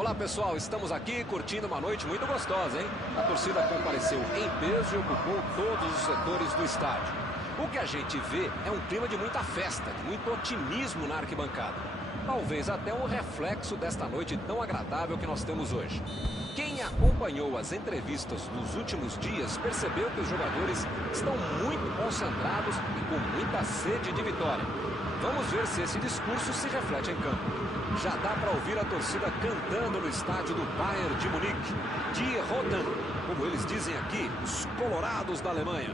Olá pessoal, estamos aqui curtindo uma noite muito gostosa, hein? A torcida compareceu em peso e ocupou todos os setores do estádio. O que a gente vê é um clima de muita festa, de muito otimismo na arquibancada. Talvez até um reflexo desta noite tão agradável que nós temos hoje. Quem acompanhou as entrevistas dos últimos dias percebeu que os jogadores estão muito concentrados e com muita sede de vitória. Vamos ver se esse discurso se reflete em campo. Já dá para ouvir a torcida cantando no estádio do Bayern de Munique. Die Roten, como eles dizem aqui, os colorados da Alemanha.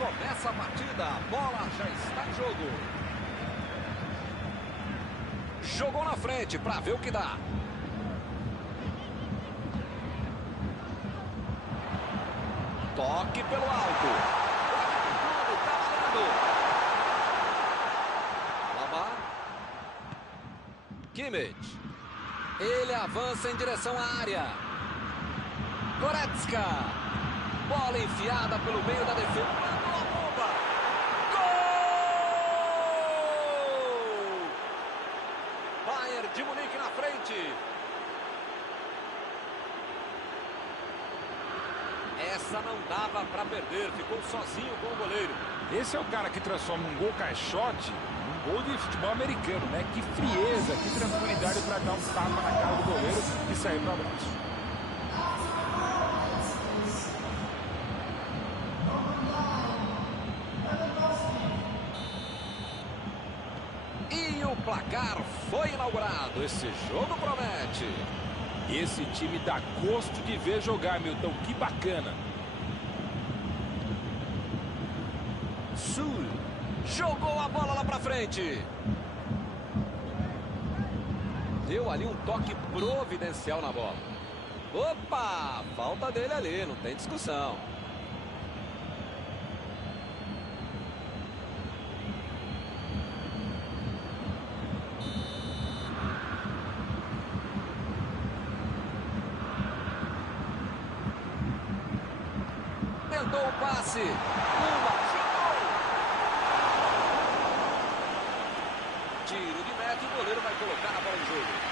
Começa a partida, a bola já está em jogo. Jogou na frente para ver o que dá. Toque pelo alto. Tá valendo. Lava. Kimmich. Ele avança em direção à área. Goretzka. Bola enfiada pelo meio da defesa. De Munique na frente. Essa não dava para perder, ficou sozinho com o goleiro. Esse é o cara que transforma um gol caixote num gol de futebol americano, né? Que frieza, que tranquilidade para dar um tapa na cara do goleiro e sair para o abraço. O placar foi inaugurado. Esse jogo promete. Esse time dá gosto de ver jogar, Milton. Que bacana. Sul jogou a bola lá pra frente. Deu ali um toque providencial na bola. Opa! Falta dele ali, não tem discussão. Tentou o passe. Tiro de meta e o goleiro vai colocar a bola em jogo.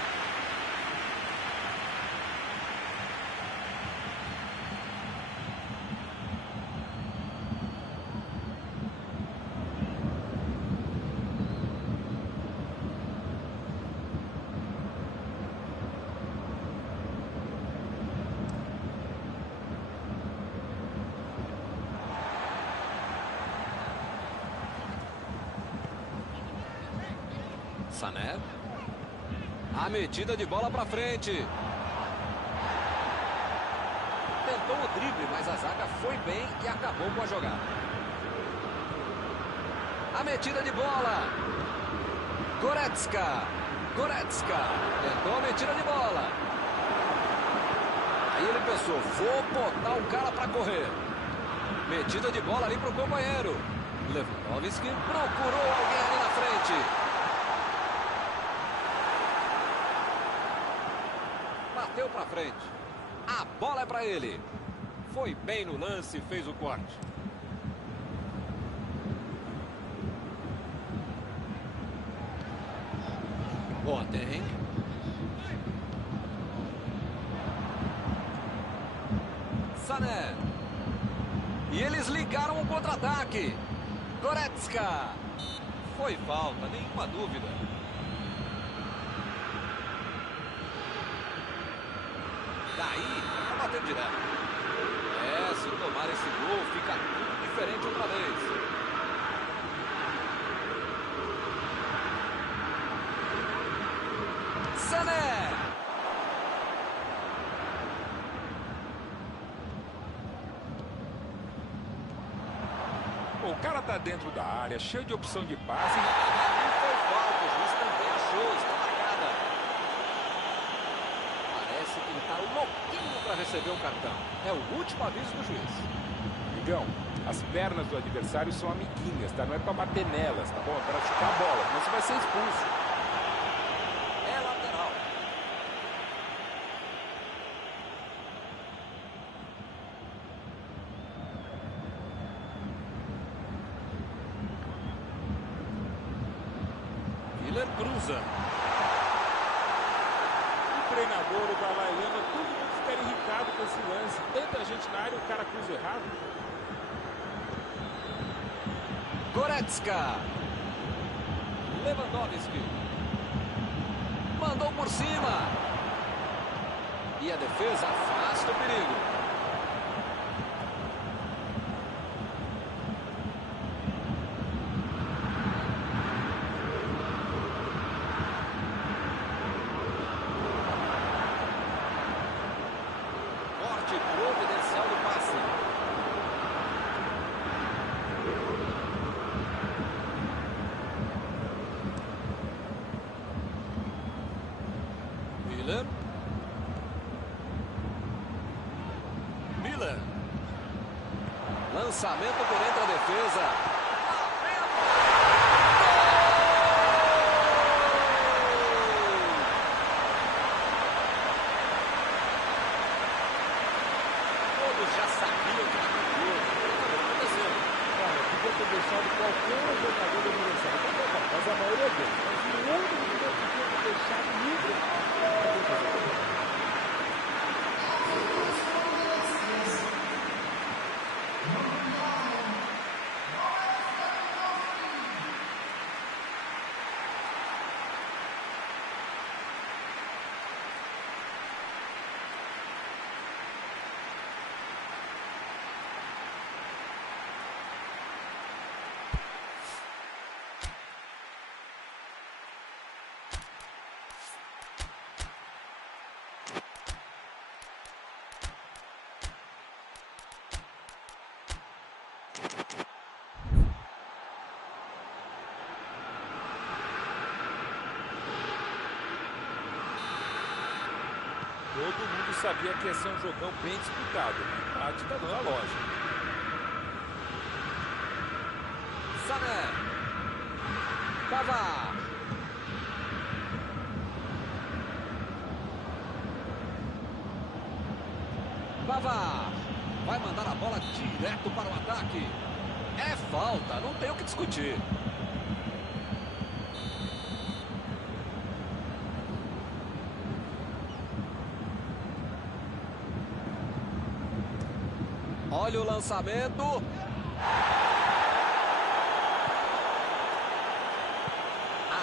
Sané. A metida de bola para frente. Tentou o drible, mas a zaga foi bem e acabou com a jogada. A metida de bola. Goretzka. Goretzka. Tentou a metida de bola. Aí ele pensou, vou botar o cara para correr. Metida de bola ali para o companheiro. Lewandowski procurou alguém ali na frente. Bateu para frente. A bola é para ele. Foi bem no lance e fez o corte. Boateng. Sané. E eles ligaram o contra-ataque. Goretzka. Foi falta, nenhuma dúvida. Daí, tá batendo direto. Se tomar esse gol, fica tudo diferente outra vez. Sané! O cara tá dentro da área, cheio de opção de passe. Não foi falta, o juiz também achou, está marcada. Parece que ele tá louquinho para receber um cartão. É o último aviso do juiz. Migão, as pernas do adversário são amiguinhas, tá? Não é pra bater nelas, tá bom? É pra chutar a bola, senão você vai ser expulso. É lateral. Miller cruza. O treinador, o Dalai Lama, todo mundo fica irritado com esse lance. Tanta gente na área, o cara cruza errado. Goretzka. Lewandowski. Mandou por cima. E a defesa afasta o perigo. Corte providencial do passe. Miller. Lançamento por entre a defesa. Todos já sabiam que era perigoso. Aconteceu. Cara, podia ter deixado qualquer jogador do adversário. Mas a maioria deles. Mas o único que eu podia ter deixado livre. Todo mundo sabia que ia ser um jogão bem disputado. O empate tá dando a lógica. Sané. Pavard. Pavard. Vai mandar a bola direto para o ataque. É falta, não tem o que discutir. Olha o lançamento.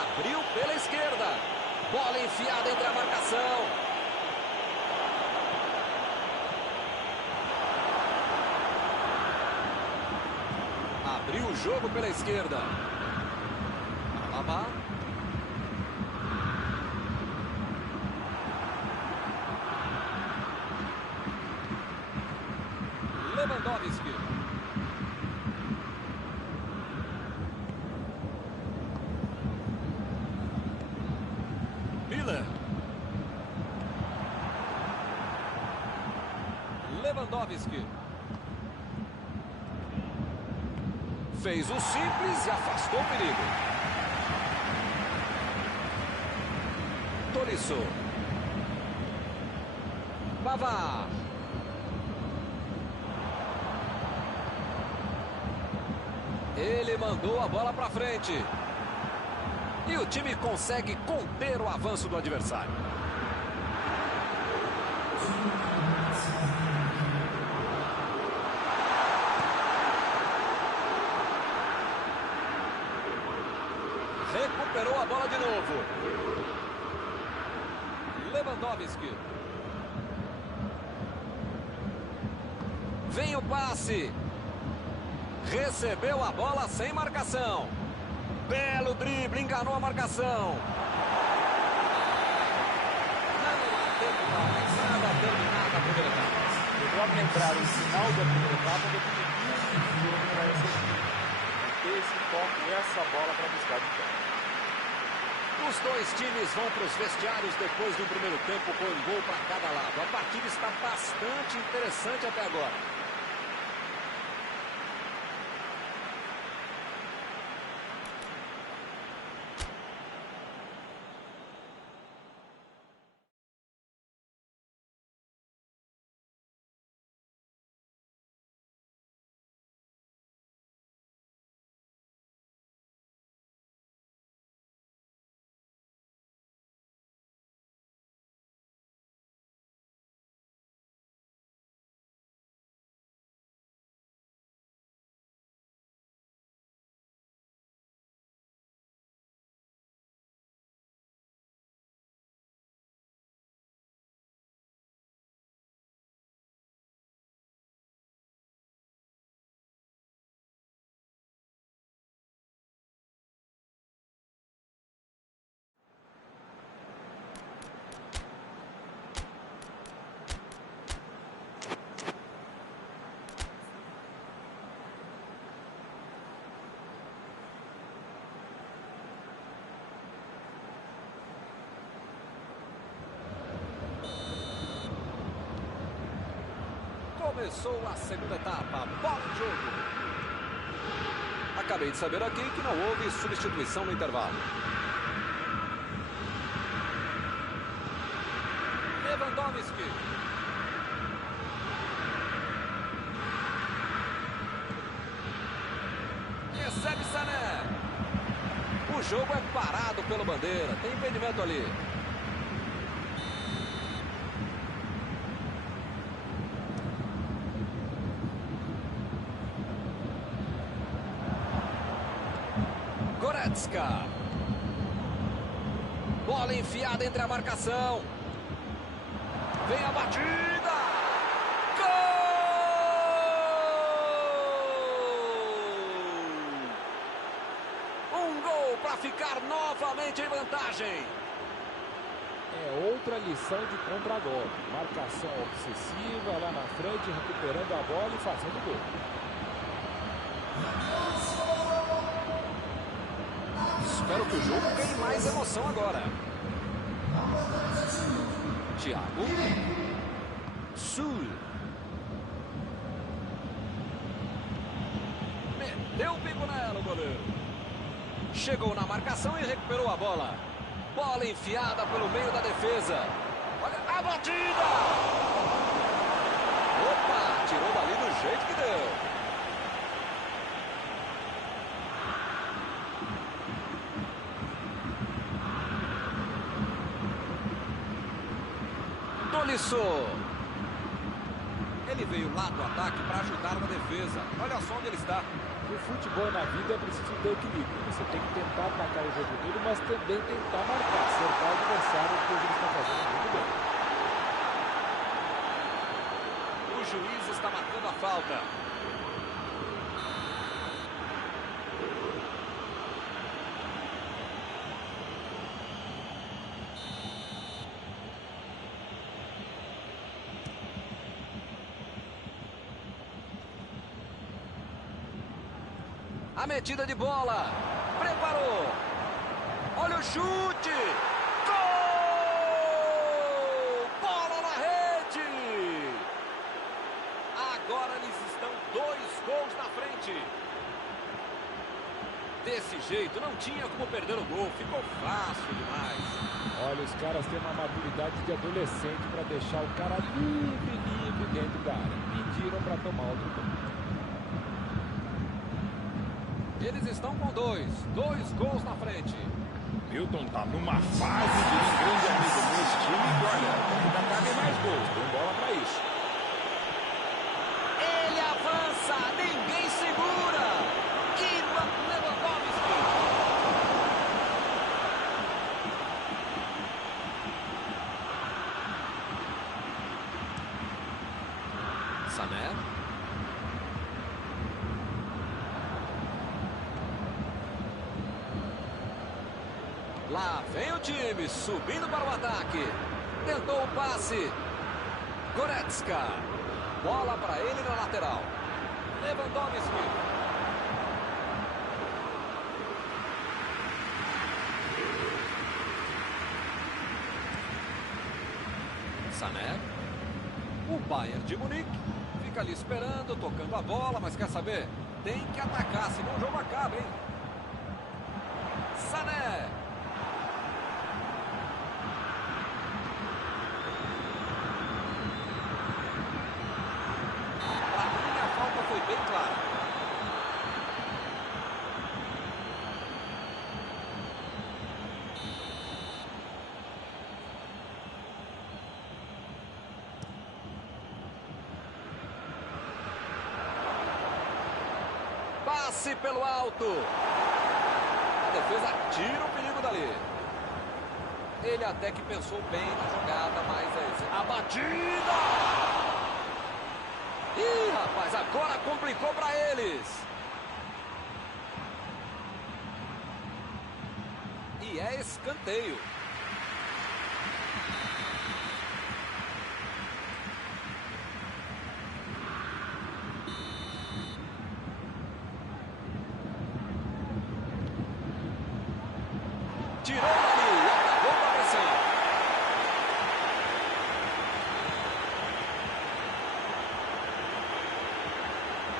Abriu pela esquerda. Bola enfiada entre a marcação. Abriu o jogo pela esquerda. Alaba. Lewandowski. Miller. Lewandowski. Fez o simples e afastou o perigo. Tolisso. Pavard. Ele mandou a bola para frente. E o time consegue conter o avanço do adversário. Recuperou a bola de novo. Lewandowski. Vem o passe. Recebeu a bola sem marcação. Belo drible, enganou a marcação. Não há tempo para mais nada, terminada a primeira etapa. Vamos entrar no final da primeira etapa, definitivo o jogo para essa equipe. Manter esse foco e essa bola para buscar de campo. Os dois times vão para os vestiários depois do primeiro tempo com um gol para cada lado. A partida está bastante interessante até agora. Começou a segunda etapa, bola em jogo. Acabei de saber aqui que não houve substituição no intervalo. Lewandowski. Recebe Sané. O jogo é parado pelo bandeira, tem impedimento ali. Goretzka. Bola enfiada entre a marcação. Vem a batida. Gol! Um gol para ficar novamente em vantagem. É outra lição de contra-golpe. Marcação obsessiva lá na frente, recuperando a bola e fazendo gol. Espero que o jogo ganhe mais emoção agora. Thiago. Sul. Meteu o bico nela o goleiro. Chegou na marcação e recuperou a bola. Bola enfiada pelo meio da defesa. Olha a batida. Opa, tirou dali do jeito que deu. Ele veio lá do ataque para ajudar na defesa. Olha só onde ele está. No futebol, na vida, é preciso ter equilíbrio. Você tem que tentar atacar o jogo todo, mas também tentar marcar, cercar o adversário, que ele está fazendo muito bem. O juiz está marcando a falta. A metida de bola. Preparou. Olha o chute. Gol! Bola na rede. Agora eles estão 2 gols na frente. Desse jeito não tinha como perder o gol. Ficou fácil demais. Olha, os caras têm uma maturidade de adolescente para deixar o cara livre dentro da área. Pediram para tomar outro gol. Eles estão com 2 gols na frente. Milton tá numa fase de um grande amigo nesse time. E olha, ainda cabe mais gols. Tem bola para isso. Ele avança, ninguém segura. Ivan Lewandowski. Sané. Lá vem o time, subindo para o ataque. Tentou o passe. Goretzka. Bola para ele na lateral. Lewandowski. Sané. O Bayern de Munique fica ali esperando, tocando a bola, mas quer saber? Tem que atacar, senão o jogo acaba, hein? Sané. Para mim a falta foi bem clara. Passe pelo alto. A defesa tira o perigo dali. Ele até que pensou bem na jogada, mas é a batida! Ih, rapaz, agora complicou para eles. E é escanteio. Tirou ali e acabou com a pressão.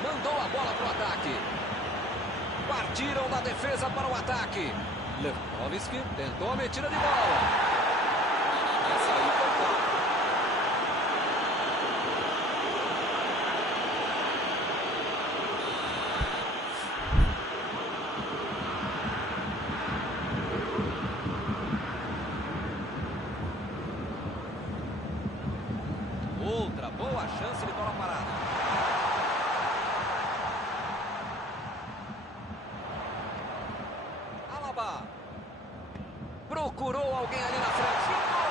Mandou a bola para o ataque. Partiram da defesa para o ataque. Lewandowski tentou a metida de bola. Essa aí foi falta. Outra boa chance de bola parada. Alaba. Procurou alguém ali na frente. Chutou.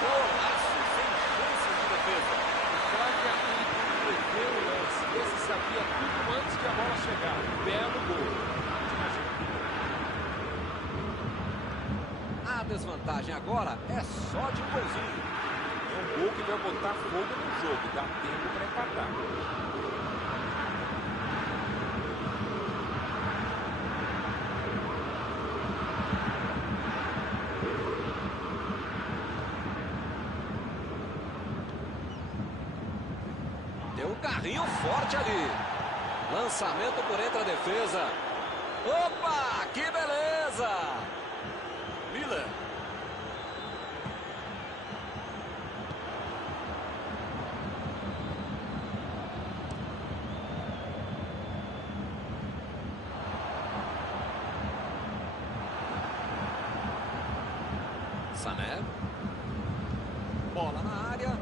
Golaço sem chances de defesa. O craque atento preveu o lance. Esse sabia tudo antes que a bola chegar. Belo gol. A desvantagem agora é só de um golzinho. É um gol que vai botar fogo no jogo. Dá tempo para empatar. Deu um carrinho forte ali. Lançamento por entre a defesa. Opa, que beleza! Miller. Sané. Bola na área.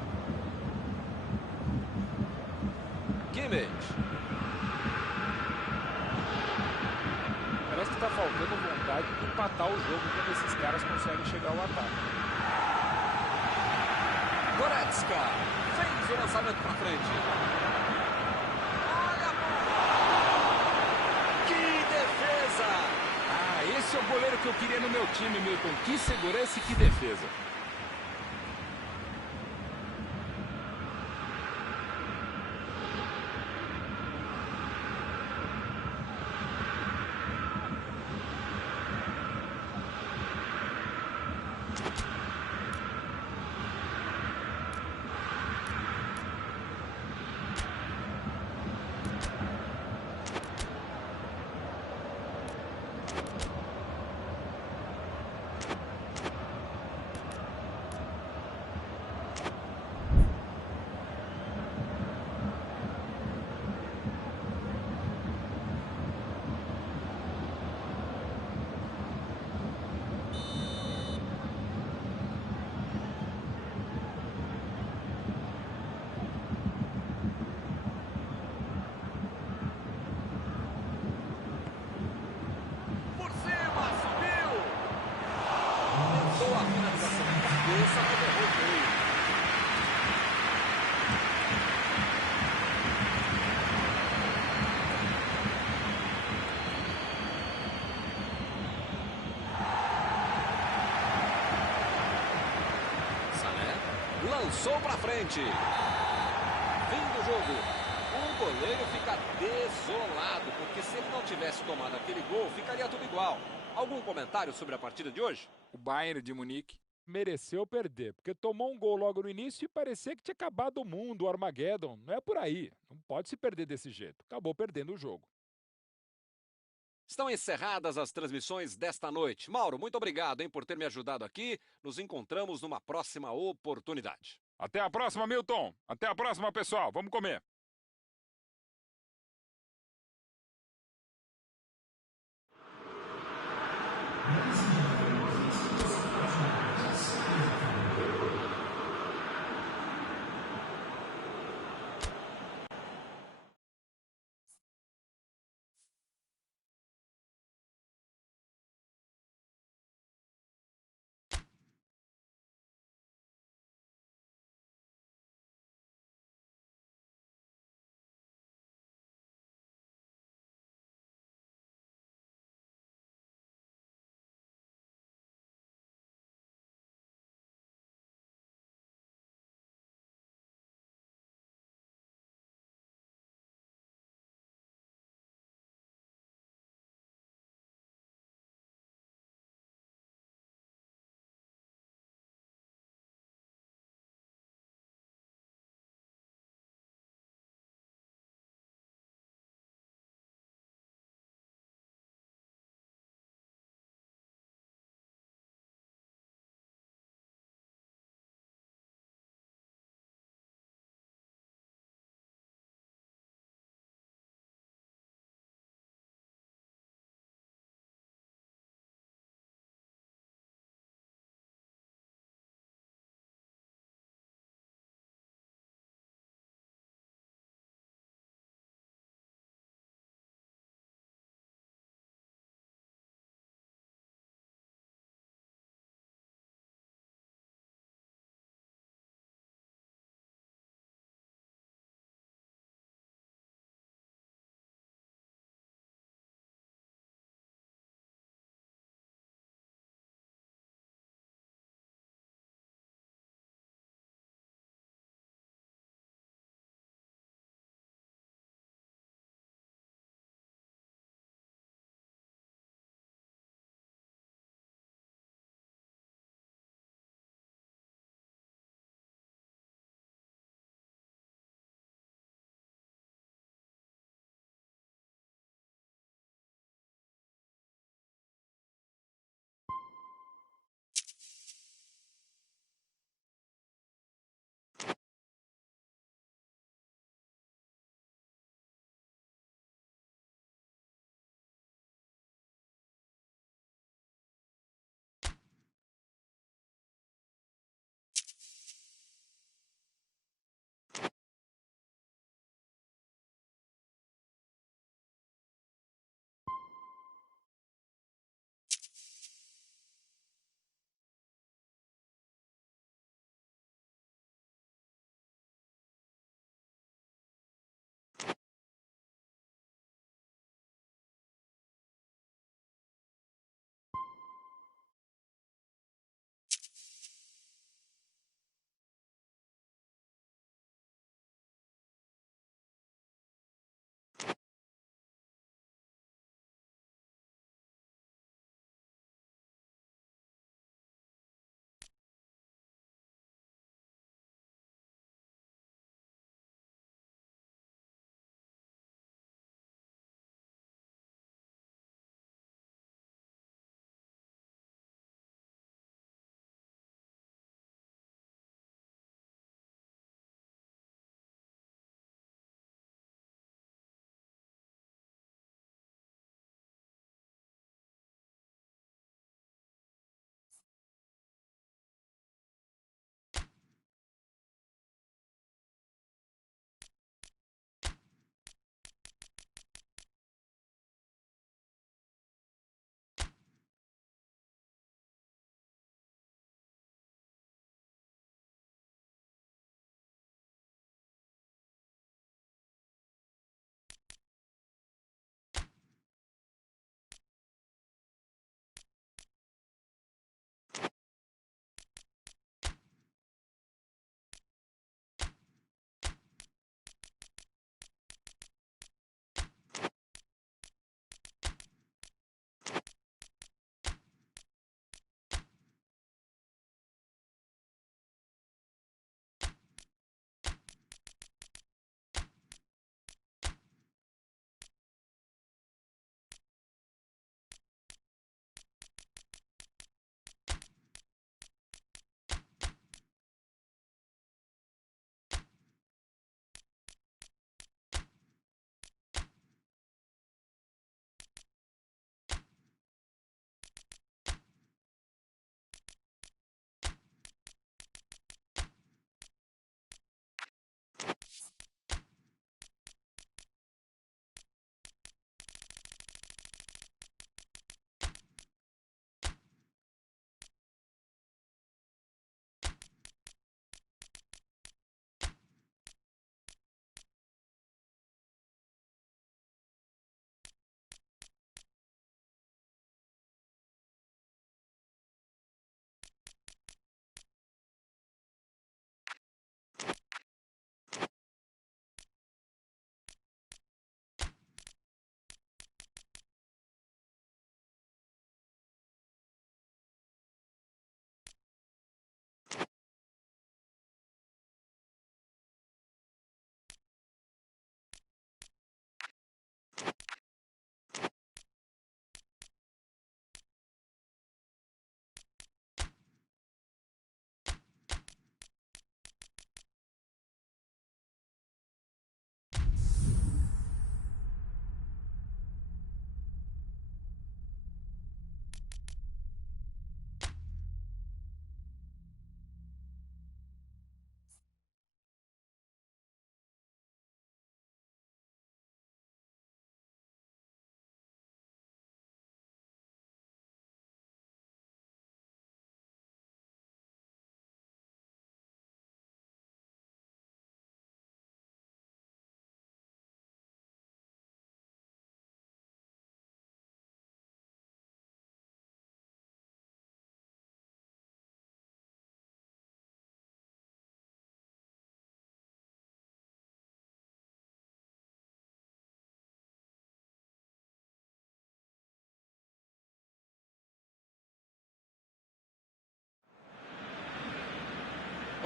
Kimmich. Parece que está faltando vontade de empatar o jogo quando esses caras conseguem chegar ao ataque. Goretzka fez o lançamento para frente. Olha a bola! Que defesa! Ah, esse é o goleiro que eu queria no meu time, Milton. Que segurança e que defesa. lançou para frente. Fim do jogo. O goleiro fica desolado, porque se ele não tivesse tomado aquele gol, ficaria tudo igual. Algum comentário sobre a partida de hoje? O Bayern de Munique mereceu perder, porque tomou um gol logo no início e parecia que tinha acabado o mundo, o Armageddon. Não é por aí. Não pode se perder desse jeito. Acabou perdendo o jogo. Estão encerradas as transmissões desta noite. Mauro, muito obrigado, hein, por ter me ajudado aqui. Nos encontramos numa próxima oportunidade. Até a próxima, Milton. Até a próxima, pessoal. Vamos comer.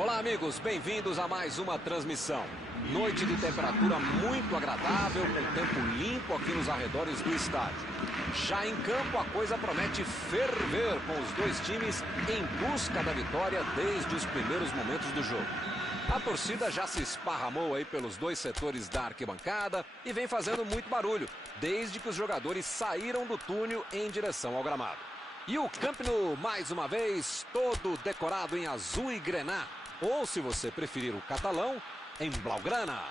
Olá, amigos, bem-vindos a mais uma transmissão. Noite de temperatura muito agradável, com tempo limpo aqui nos arredores do estádio. Já em campo, a coisa promete ferver, com os dois times em busca da vitória desde os primeiros momentos do jogo. A torcida já se esparramou aí pelos dois setores da arquibancada e vem fazendo muito barulho, desde que os jogadores saíram do túnel em direção ao gramado. E o Camp Nou, mais uma vez, todo decorado em azul e grená, ou, se você preferir o catalão, em blaugrana.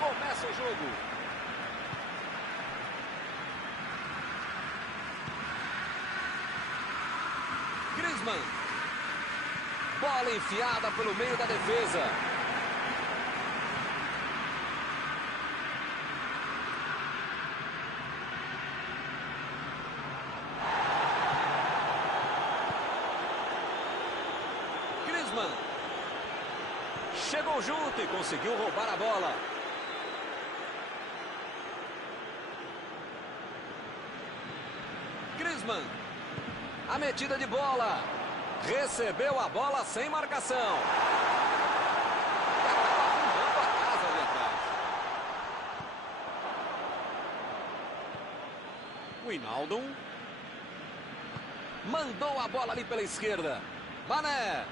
Começa o jogo. Griezmann. Bola enfiada pelo meio da defesa. Griezmann. Chegou junto e conseguiu roubar a bola. Griezmann, a metida de bola, recebeu a bola sem marcação. E acaba arrumando a casa ali atrás. Wijnaldum. Mandou a bola ali pela esquerda. Mané.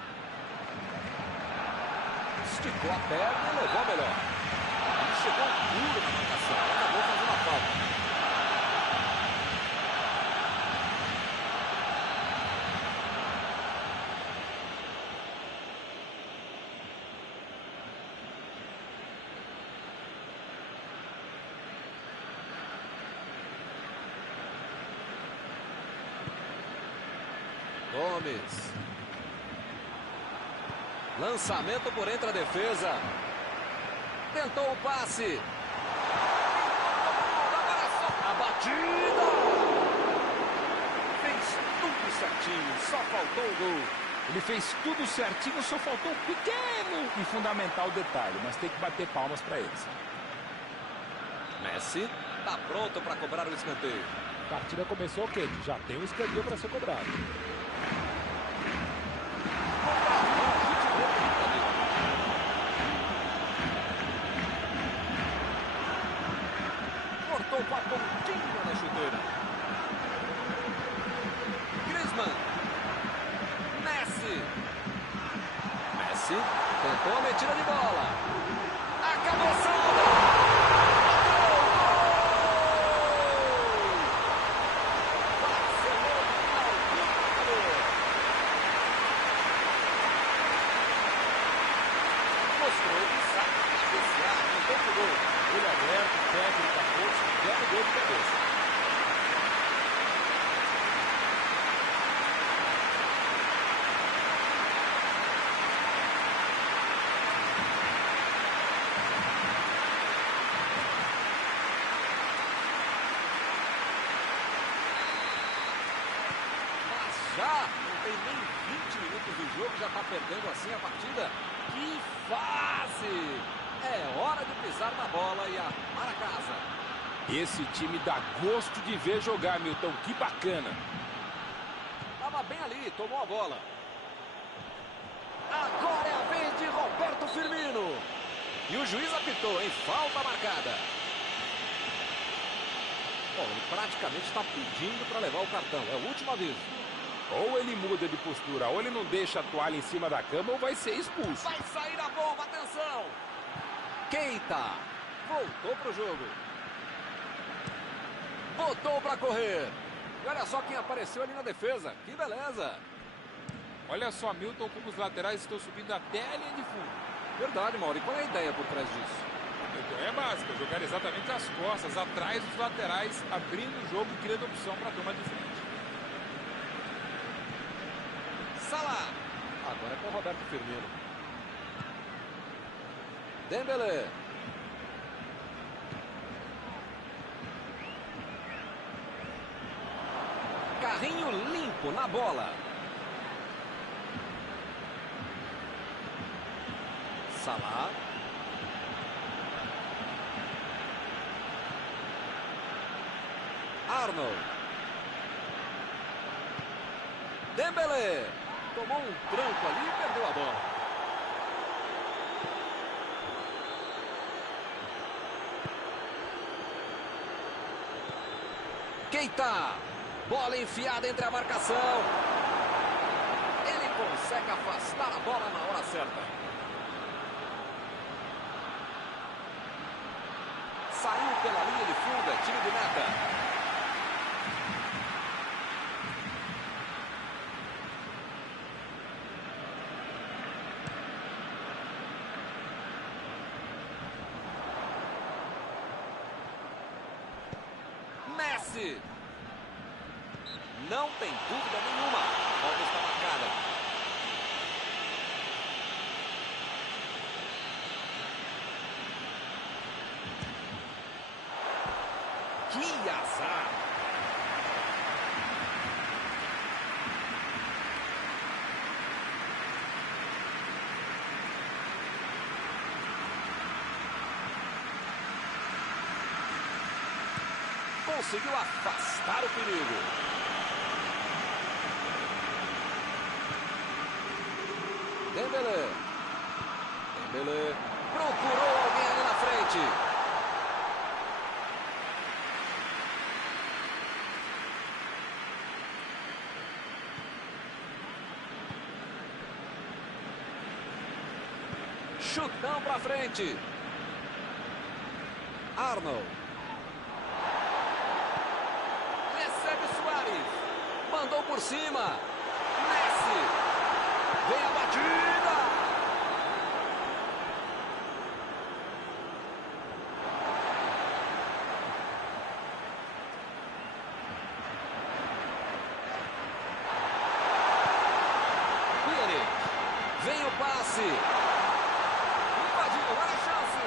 Esticou a perna e levou a melhor. Ele chegou duro na marcação, acabou fazendo a falta. Gomes. Lançamento por entre a defesa. Tentou o passe. A batida. Fez tudo certinho, só faltou o gol. Ele fez tudo certinho, só faltou um pequeno e fundamental detalhe, mas tem que bater palmas para eles. Messi está pronto para cobrar o escanteio. A partida começou ok, já tem um escanteio para ser cobrado. Cortou com a pontinha da chuteira. Griezmann. Messi. Messi tentou a metida de bola. A cabeçada. Mostrou que sabe especial, não tem pro gol. Ele aberto, técnico, força, belo gol de cabeça. Mas já não tem nem 20 minutos do jogo, já está perdendo assim a partida. Que fase! É hora de pisar na bola e arrumar a casa. Esse time dá gosto de ver jogar, Milton. Que bacana. Estava bem ali, tomou a bola. Agora é a vez de Roberto Firmino. E o juiz apitou, hein? Falta marcada. Bom, ele praticamente está pedindo para levar o cartão. É o último aviso. Ou ele muda de postura, ou ele não deixa a toalha em cima da cama, ou vai ser expulso. Vai sair a bomba, atenção! Keita voltou pro jogo. Botou para correr. E olha só quem apareceu ali na defesa. Que beleza! Olha só, Milton, como os laterais estão subindo até a linha de fundo. Verdade, Mauro. E qual é a ideia por trás disso? É básica, jogar exatamente as costas, atrás dos laterais, abrindo o jogo e criando opção para a turma de frente. Salah. Agora é com o Roberto Firmino. Dembélé. Carrinho limpo na bola. Salah. Arnold. Dembélé. Tomou um tranco ali e perdeu a bola. Keita. Bola enfiada entre a marcação. Ele consegue afastar a bola na hora certa. Saiu pela linha de fundo, é tiro de meta. Messi. Não tem dúvida nenhuma. A falta está marcada. Que azar. Conseguiu afastar o perigo. Dembélé. Dembélé. Procurou alguém ali na frente. Chutão pra frente. Arnold. Recebe Suárez. Mandou por cima. Messi. Vem a batida. Vem o passe. Invadiu, olha a chance.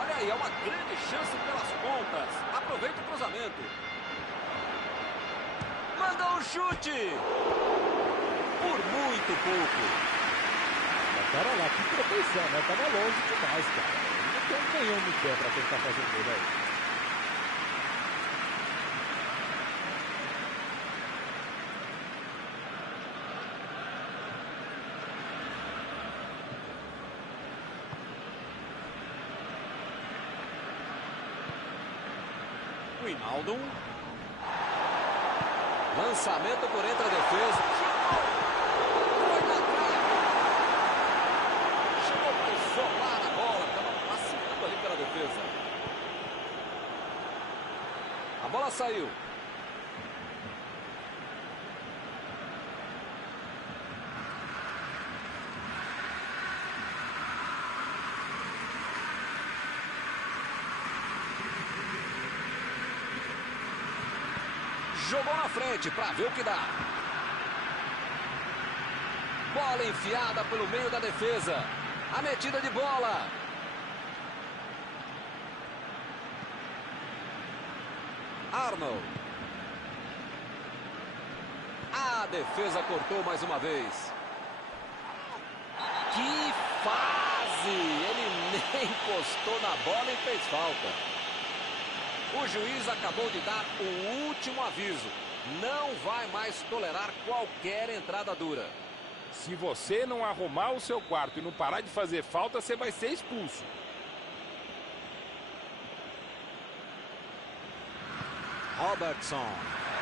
Olha aí, é uma grande chance pelas pontas. Aproveita o cruzamento. Mandou um chute. Por muito pouco. Pera lá, que proteção, né? Tava longe demais, cara. Não tem um canhão no pé pra tentar fazer gol aí. Wijnaldum. Lançamento por entre a defesa. Foi na trave. Chegou para isolar a bola. Estava passeando ali pela defesa. A bola saiu. Jogou na frente para ver o que dá. Bola enfiada pelo meio da defesa. A metida de bola. Arnold. A defesa cortou mais uma vez. Que fase! Ele nem encostou na bola e fez falta. O juiz acabou de dar o último aviso. Não vai mais tolerar qualquer entrada dura. Se você não arrumar o seu quarto e não parar de fazer falta, você vai ser expulso. Robertson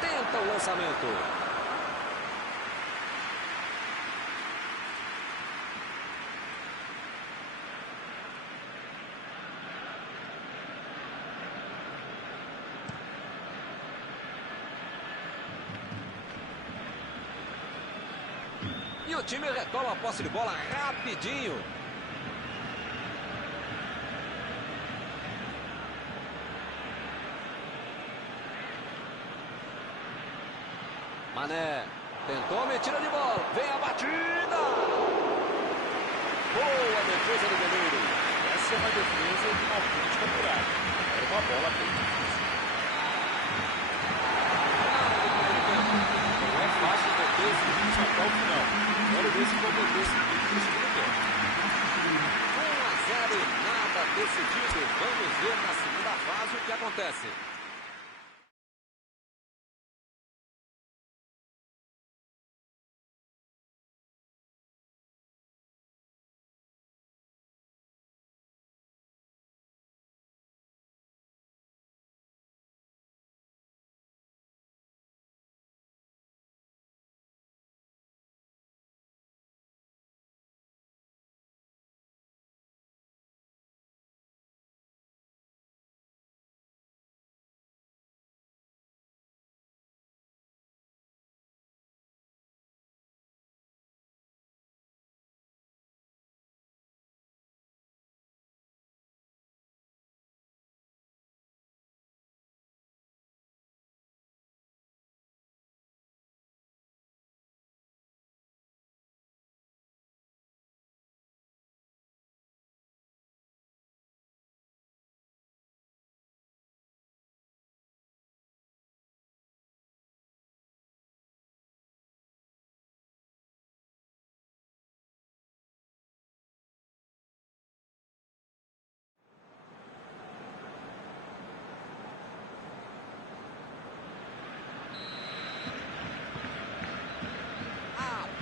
tenta o lançamento. E o time retoma a posse de bola rapidinho. Mané tentou a metida de bola. Vem a batida. Boa defesa do goleiro. Essa é uma defesa de uma autêntica muralha. Era uma bola bem difícil. Não é fácil manter esse ritmo até o final. Quero ver se vou manter esse ritmo no segundo tempo. 1 a 0 e nada decidido. Vamos ver na segunda fase o que acontece.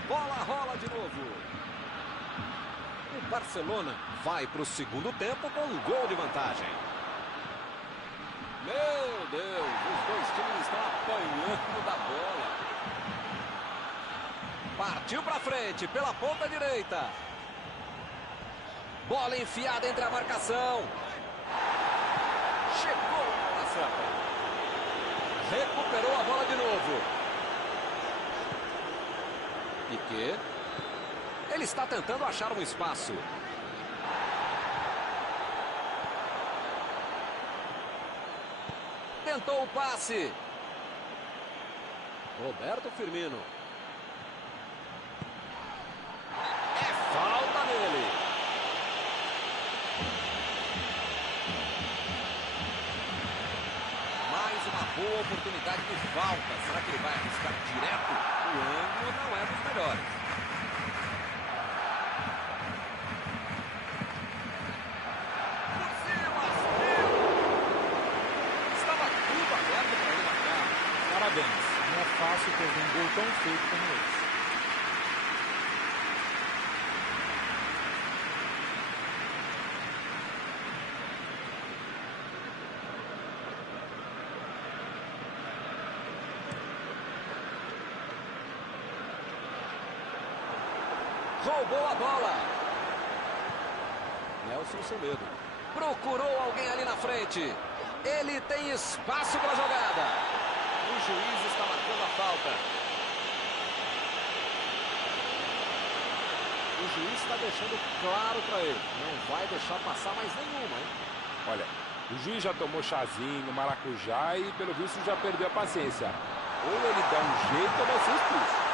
Bola rola de novo. O Barcelona vai para o segundo tempo com um gol de vantagem. Meu Deus, os dois times estão apanhando da bola. Partiu para frente pela ponta direita. Bola enfiada entre a marcação. Chegou a bola certa. Recuperou a bola de novo. Piqué. Ele está tentando achar um espaço. Tentou o passe. Roberto Firmino. É falta nele. Mais uma boa oportunidade de falta. Será que ele vai arriscar direto? O ângulo não é dos melhores. Por cima, subiu. Estava tudo aberto para ele marcar. Parabéns. Não é fácil perder um gol tão feito como esse. Roubou a bola. Nelson Semedo. Procurou alguém ali na frente. Ele tem espaço para a jogada. O juiz está marcando a falta. O juiz está deixando claro para ele. Não vai deixar passar mais nenhuma, hein? Olha, o juiz já tomou chazinho, maracujá e pelo visto já perdeu a paciência. Ou ele dá um jeito ou vai ser expulso.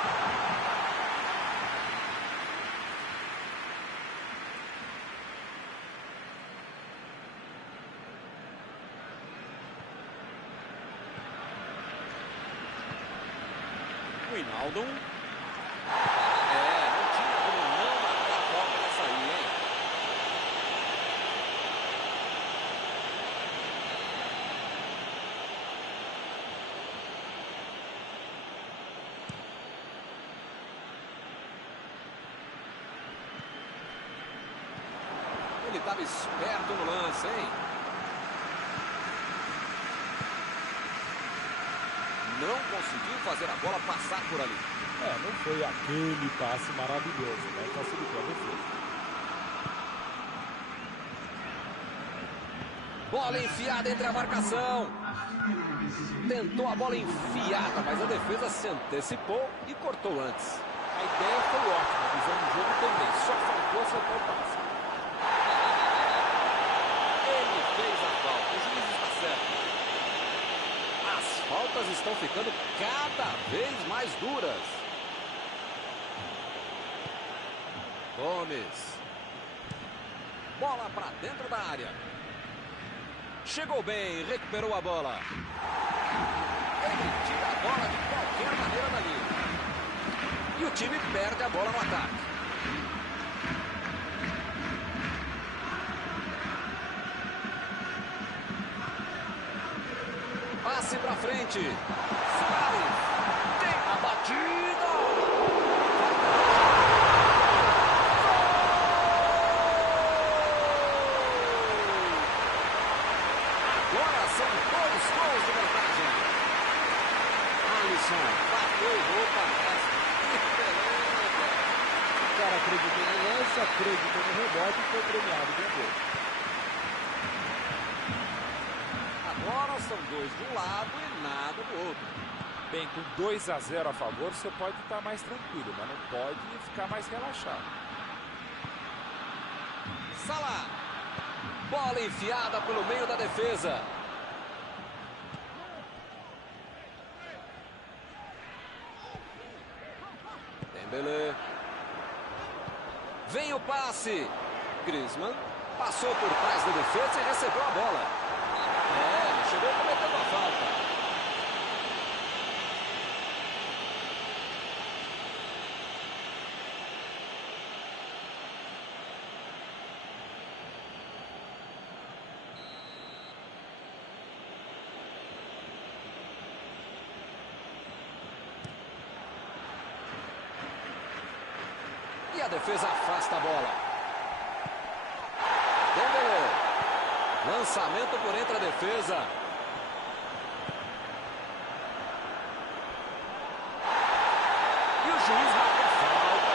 Wijnaldum. Não tinha como não marcar a falta nessa aí, hein? Ele estava esperto no lance, hein? Não conseguiu fazer a bola passar por ali. Não foi aquele passe maravilhoso, né? Facilitou a defesa. Bola enfiada entre a marcação. Tentou a bola enfiada, mas a defesa se antecipou e cortou antes. A ideia foi ótima, a visão do jogo também. Só faltou acertar o passe. Ele fez a falta. O juiz está certo. As faltas estão ficando cada vez mais duras. Gomes. Bola para dentro da área. Chegou bem, recuperou a bola. Ele tira a bola de qualquer maneira dali. E o time perde a bola no ataque. Passe pra frente. Suárez. Tem a batida. Agora são 2 gols de vantagem. Alisson bateu o gol para essa. Que beleza. O cara acreditou no lance, acreditou no rebote e foi premiado com gol. Agora são 2 de um lado e nada do outro. Bem, com 2-0 a favor, você pode estar mais tranquilo, mas não pode ficar mais relaxado. Salah. Bola enfiada pelo meio da defesa. Dembélé. Vem o passe. Griezmann passou por trás da defesa e recebeu a bola. Ele chegou cometendo a falta. E a defesa afasta a bola. Dembélé. Lançamento por entre a defesa. E o juiz marca falta.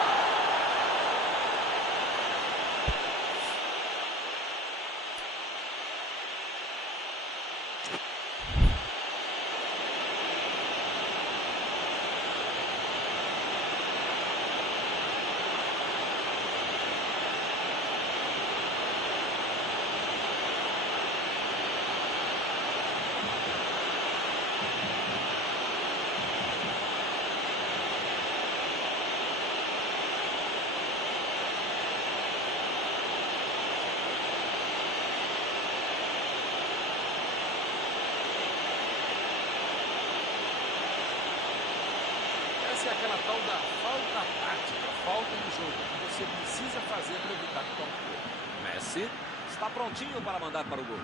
Essa é aquela tal da falta tática, falta no jogo, que você precisa fazer para evitar que tome gol. Messi está prontinho para mandar para o gol.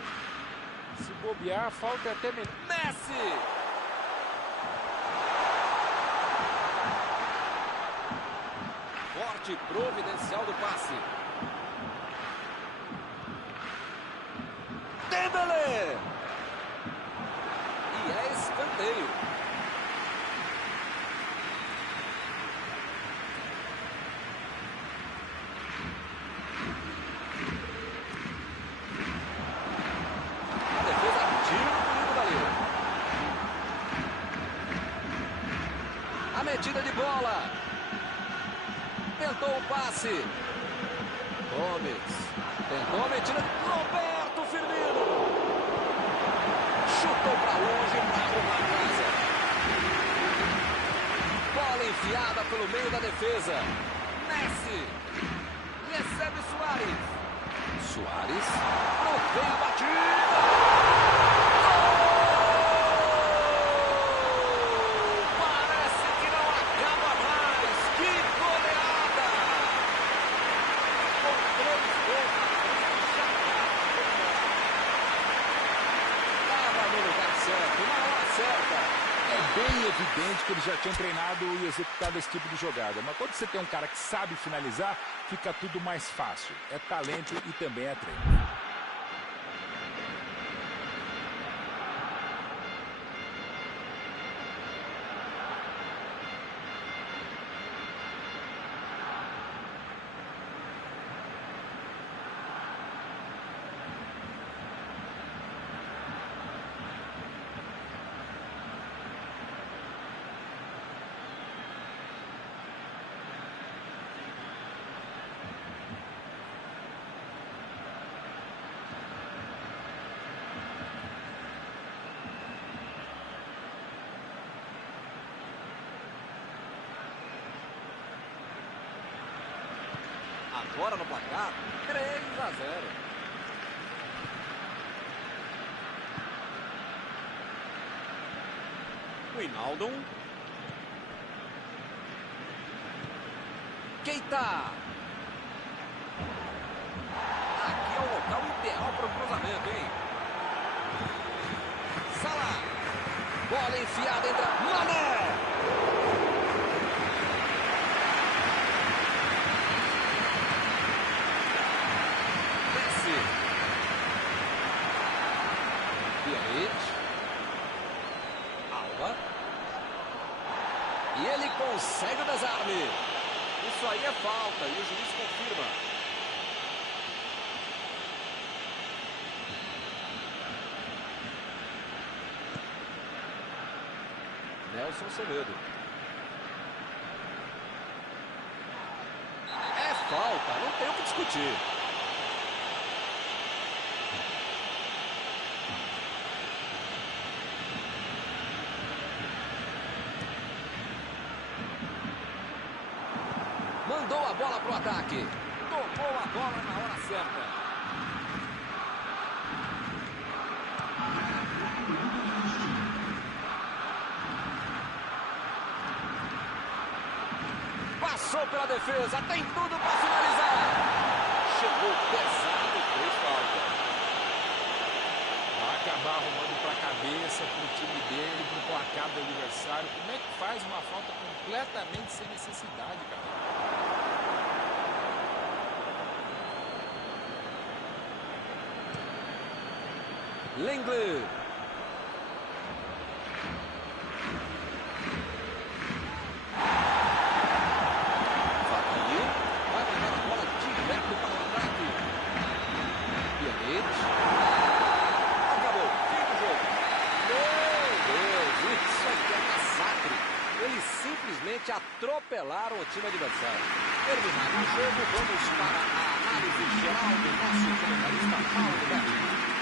Se bobear, a falta é até melhor. Messi! Forte e providencial do passe. Dembélé! E é escanteio. Metida de bola. Tentou o passe. Gomes. Tentou a metida de Roberto Firmino. Chutou para longe para arrumar a casa. Bola enfiada pelo meio da defesa. Messi. Recebe Suárez. Suárez. Bloqueia a batida. É bem evidente que eles já tinham treinado e executado esse tipo de jogada. Mas quando você tem um cara que sabe finalizar, fica tudo mais fácil. É talento e também é treino. agora no placar, 3-0. Wijnaldum. Keita. Aqui é o local ideal para o cruzamento, hein? Salah. Bola enfiada entre a Mané. Messi. Pjanic. Alba. E ele consegue o desarme. Isso aí é falta e o juiz confirma. Nelson Semedo. É falta, não tem o que discutir. Mandou a bola pro ataque. Tocou a bola na hora certa. Passou pela defesa, tem tudo para finalizar. Chegou pesado, fez falta. Vai acabar arrumando para a cabeça, para o time dele, para o placar do adversário. Como é que faz uma falta completamente sem necessidade, cara? Lenglet. Vai mandar a bola direto para o ataque. Pjanic. Acabou, fim do jogo. Meu Deus, isso aqui é um massacre. Eles simplesmente atropelaram o time adversário. Terminado o jogo, vamos para a análise geral do nosso comentarista Paulo Betti.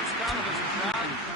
Buscar o resultado.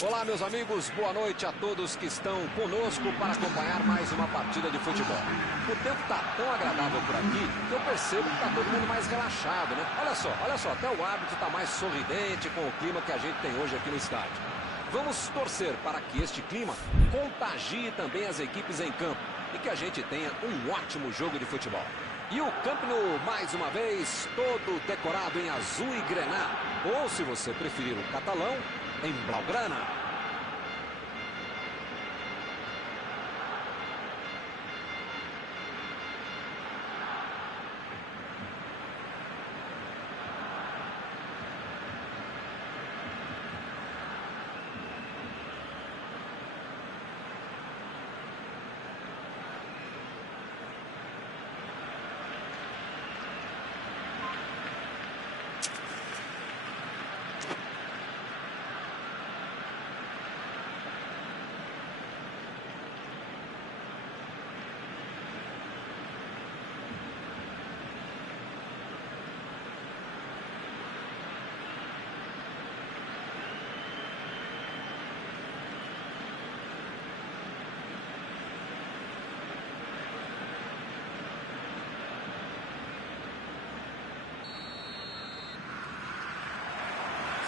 Olá, meus amigos, boa noite a todos que estão conosco para acompanhar mais uma partida de futebol. O tempo está tão agradável por aqui que eu percebo que está todo mundo mais relaxado, né? Olha só, até o árbitro está mais sorridente com o clima que a gente tem hoje aqui no estádio. Vamos torcer para que este clima contagie também as equipes em campo e que a gente tenha um ótimo jogo de futebol. E o Camp Nou, mais uma vez, todo decorado em azul e grená, ou se você preferir o catalão, em blaugrana.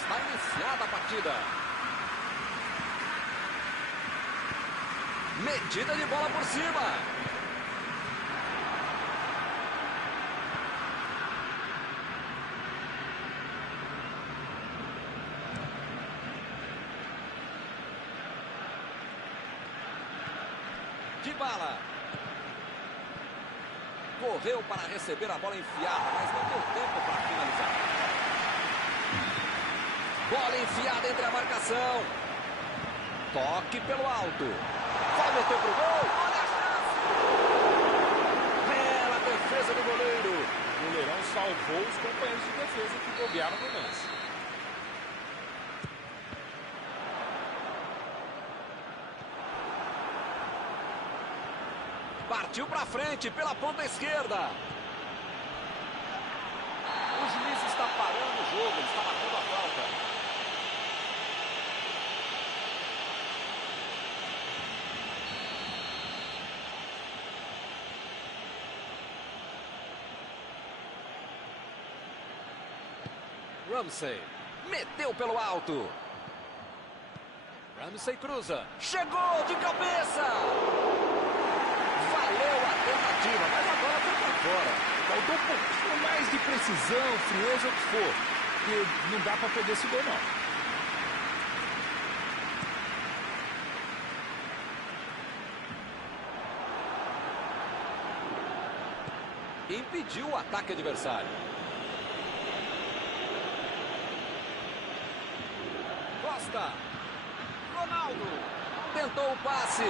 Está iniciada a partida. Metida de bola por cima. Dybala. Correu para receber a bola enfiada, mas não deu tempo para finalizar. Bola enfiada entre a marcação. Toque pelo alto. Vai meter pro gol. Olha a chance. Bela defesa do goleiro. O goleirão salvou os companheiros de defesa que bobearam no lance. Partiu para frente pela ponta esquerda. O juiz está parando o jogo, ele está batendo a falta. Ramsey meteu pelo alto. Ramsey cruza. Chegou de cabeça. Valeu a tentativa, mas agora foi para fora. Faltou um pouquinho mais de precisão, frieza, o que for. Porque não dá para perder esse gol, não. Impediu o ataque adversário. Costa. Ronaldo. Tentou o passe.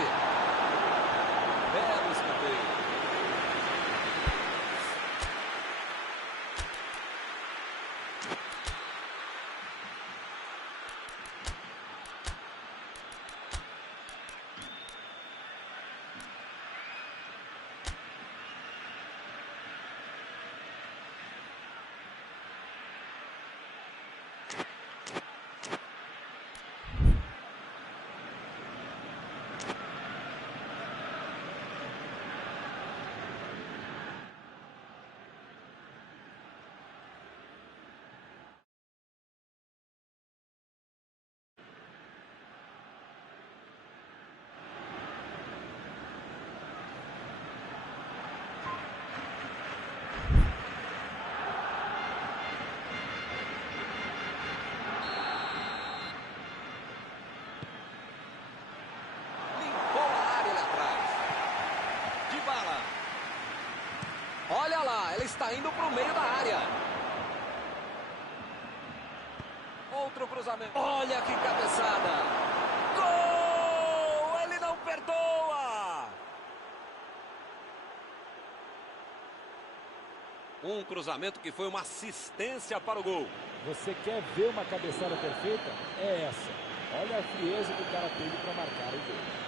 Belo escanteio. Olha lá, ela está indo para o meio da área. Outro cruzamento. Olha que cabeçada. Gol! Ele não perdoa. Um cruzamento que foi uma assistência para o gol. Você quer ver uma cabeçada perfeita? É essa. Olha a frieza que o cara teve para marcar o gol.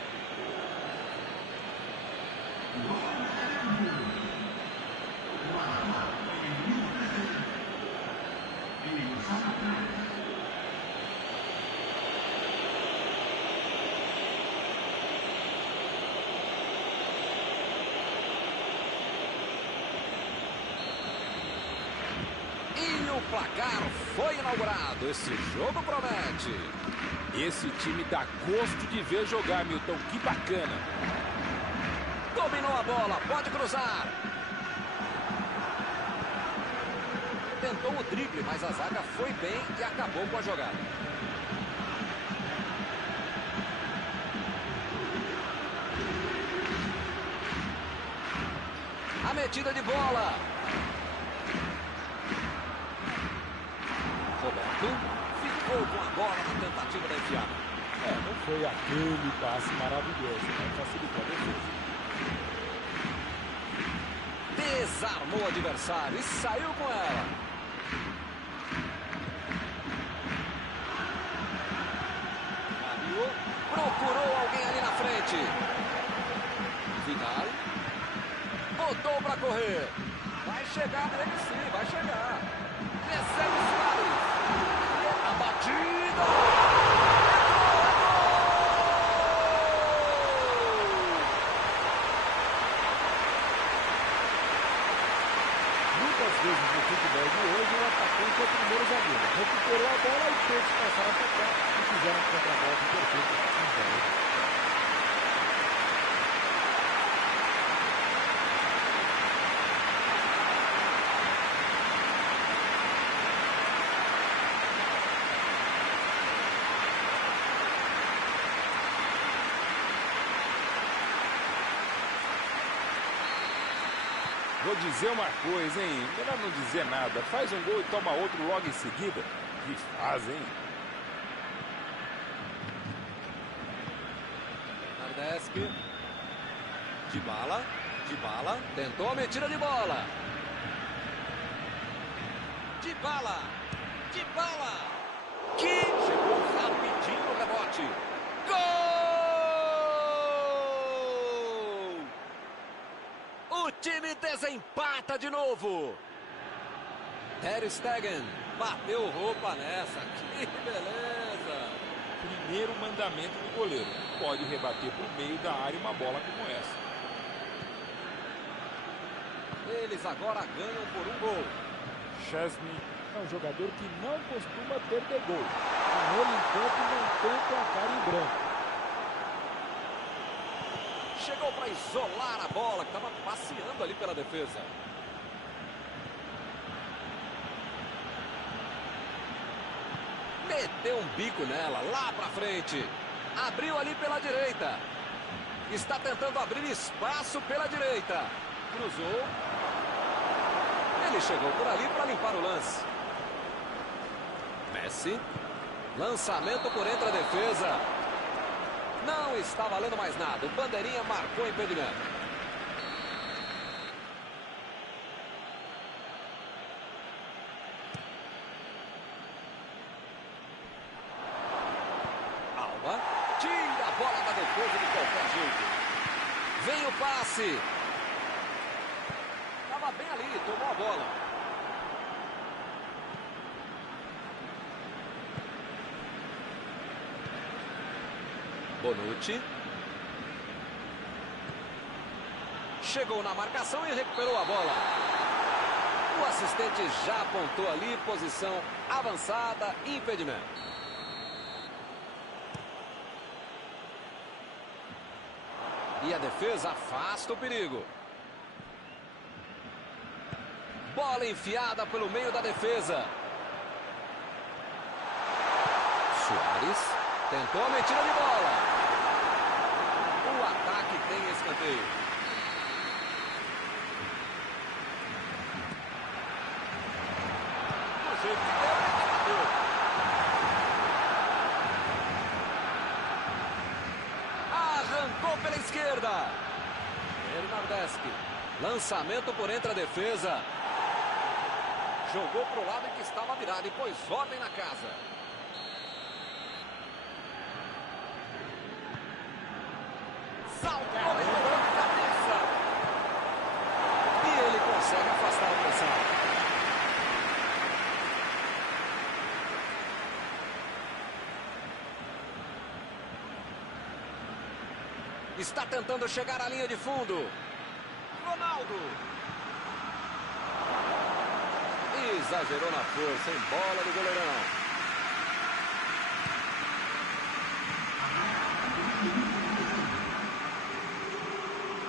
o placar foi inaugurado. Esse jogo promete. Esse time dá gosto de ver jogar, Milton. Que bacana. Dominou a bola, pode cruzar. Tentou o drible, mas a zaga foi bem e acabou com a jogada. A metida de bola. Roberto ficou com a bola na tentativa da enfiada. Não foi aquele passe maravilhoso, mas facilitou a defesa. Desarmou o adversário e saiu com ela. Mario procurou alguém ali na frente. Vidal botou para correr. Vai chegar nele sim, vai chegar. Recebe Suárez. A batida. Muitas vezes no futebol de hoje o atacante é o primeiro zagueiro. Recuperou a bola e todos passaram a tocar e fizeram a contra-volta perfeita. Vou dizer uma coisa, hein? Melhor não dizer nada. Faz um gol e toma outro logo em seguida. Que faz, hein? Bernardeschi. Dybala. Tentou a metida de bola. Dybala. Que chegou rapidinho no rebote. Gol! O time desempata de novo. Ter Stegen bateu roupa nessa. Que beleza. Primeiro mandamento do goleiro. Pode rebater por meio da área uma bola como essa. Eles agora ganham por um gol. Chesney É um jogador que não costuma perder gol. Com ele em campo não tem placar em branco. Chegou para isolar a bola, que estava passeando ali pela defesa. Meteu um bico nela, lá para frente. Abriu ali pela direita. Está tentando abrir espaço pela direita. Cruzou. Ele chegou por ali para limpar o lance. Messi. Lançamento por entre a defesa. Não está valendo mais nada. O bandeirinha marcou impedimento. Alba tira a bola da defesa de qualquer jeito. Vem o passe. Estava bem ali, tomou a bola. Bonucci. Chegou na marcação e recuperou a bola. O assistente já apontou ali, posição avançada, impedimento. E a defesa afasta o perigo. Bola enfiada pelo meio da defesa. Suárez tentou a metida de bola. O ataque tem escanteio. Do jeito que deu, ele bateu. Arrancou pela esquerda. Bernardeschi. Lançamento por entre a defesa. Jogou para o lado em que estava virado e pôs ordem na casa. Salto, colocou de cabeça. E ele consegue afastar a pressão. Está tentando chegar à linha de fundo. Ronaldo. E Exagerou na força, em bola do goleirão.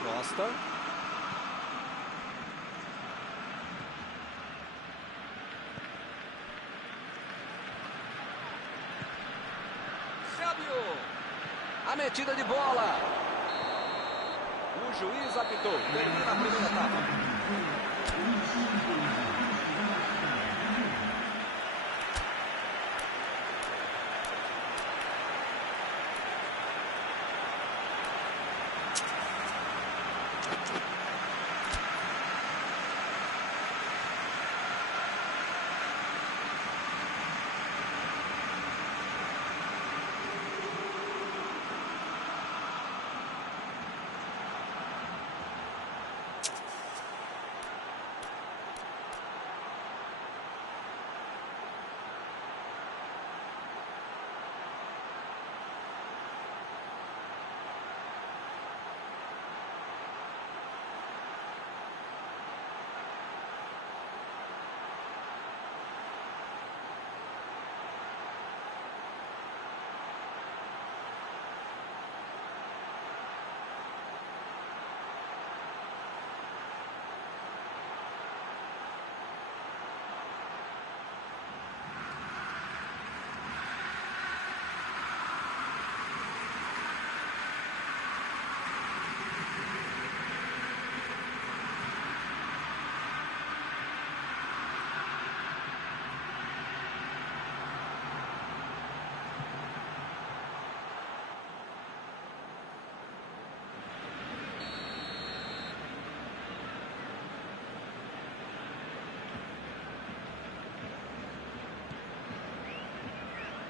Costa. Fábio. A metida de bola. O juiz apitou. Termina a primeira etapa.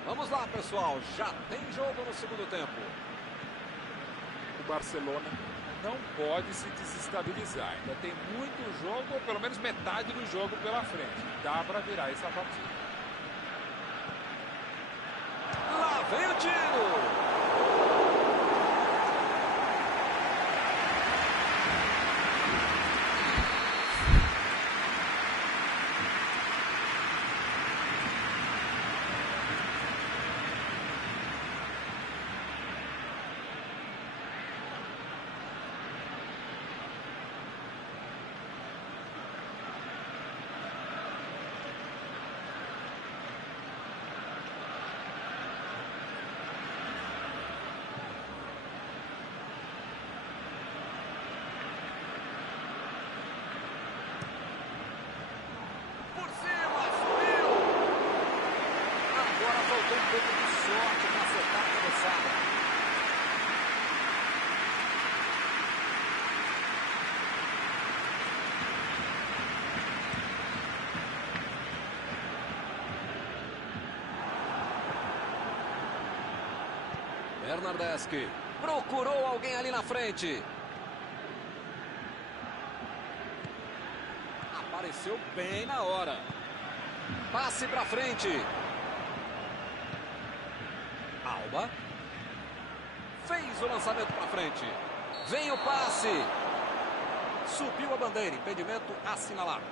Vamos lá, pessoal. Já tem jogo no segundo tempo. O Barcelona não pode se desestabilizar. Ainda tem muito jogo, ou pelo menos metade do jogo pela frente. Dá para virar essa partida. Lá vem o tiro. Faltou um pouco de sorte para acertar a cabeçada. Bernardeschi procurou alguém ali na frente. Apareceu bem na hora. Passe para frente. Alba. Fez o lançamento para frente. Vem o passe. Subiu a bandeira. Impedimento assinalado.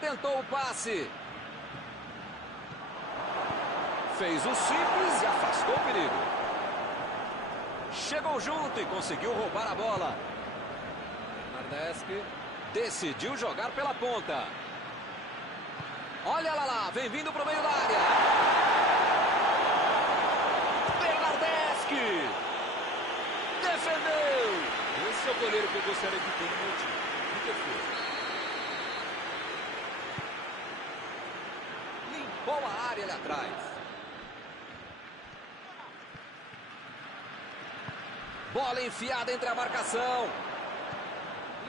Tentou o passe. Fez o simples e afastou o perigo. Chegou junto e conseguiu roubar a bola. Bernardeschi decidiu jogar pela ponta. Olha lá, vem vindo para o meio da área. Bernardeschi defendeu. Esse é o goleiro que eu gostaria de ter no meu time. Que defesa. Limpou a área ali atrás. Bola enfiada entre a marcação.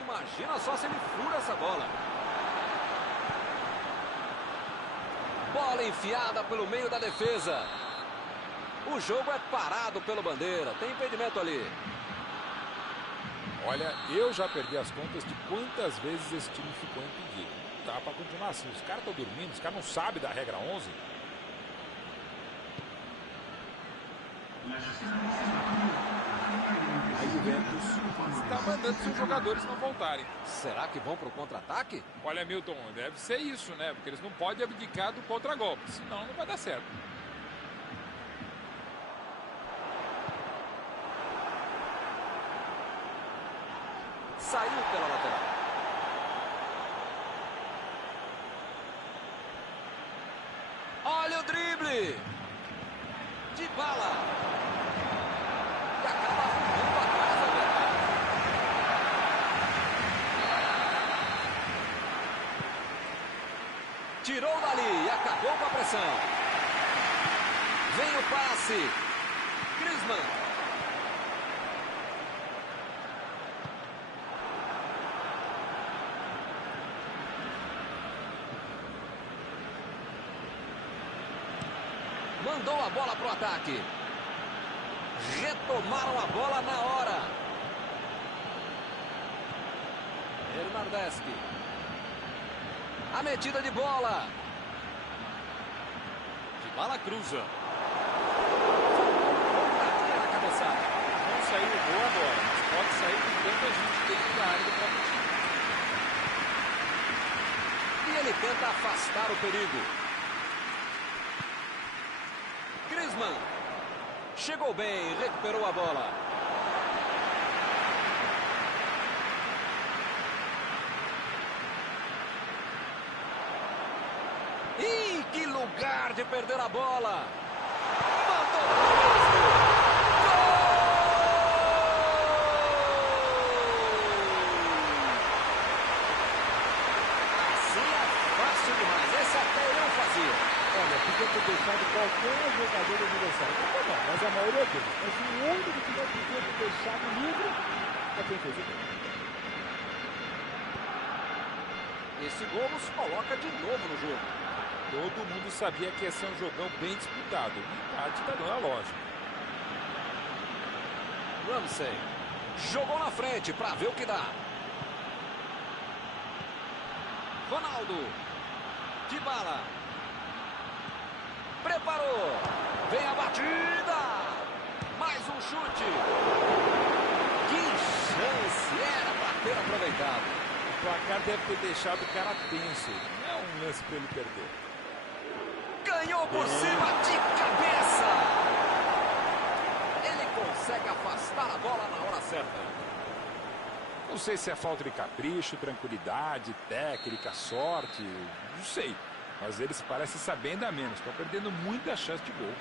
Imagina só se ele fura essa bola. Bola enfiada pelo meio da defesa. O jogo é parado pelo bandeira. Tem impedimento ali. Olha, eu já perdi as contas de quantas vezes esse time ficou impedido. Não dá para continuar assim. Os caras estão dormindo, os caras não sabem da regra 11. A Juventus está mandando seus jogadores não voltarem. Será que vão para o contra-ataque? Olha, Milton, deve ser isso, né? Porque eles não podem abdicar do contra-golpe, senão não vai dar certo. Saiu pela lateral. Olha o drible. Dybala. E acaba arrumando atrás da verdade. Tirou dali e acabou com a pressão. Vem o passe. Griezmann. Mandou a bola para o ataque. Retomaram a bola na hora. Bernardeschi. A metida de bola. Dybala cruza. Na cabeçada. Não saiu o gol agora, mas pode sair com tanta gente dentro da área do próprio time. E ele tenta afastar o perigo. Griezmann. Chegou bem, recuperou a bola. Ih, que lugar de perder a bola. Mandou mesmo. Assim é fácil demais. Esse até eu fazia. Olha, podia ter deixado qualquer jogador do adversário. Não, mas a maioria deles. Mas o único que não podia ter deixado livre é quem fez o gol. Esse gol nos coloca de novo no jogo. Todo mundo sabia que ia ser um jogão bem disputado. O empate está dando a lógica. Ramsey jogou na frente para ver o que dá. Ronaldo. Dybala. Preparou. Vem a batida. Mais um chute. Que chance era para ter aproveitado. O placar deve ter deixado o cara tenso. Não é um lance para ele perder. Ganhou por cima de cabeça. Ele consegue afastar a bola na hora certa. Não sei se é falta de capricho, tranquilidade, técnica, sorte. Não sei. Mas eles parecem saber ainda menos. Estão perdendo muita chance de gol.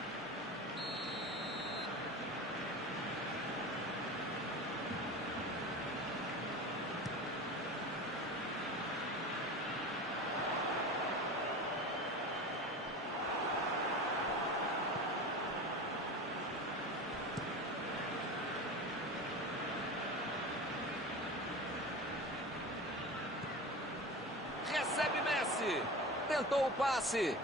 Recebe Messi. Tentou o passe.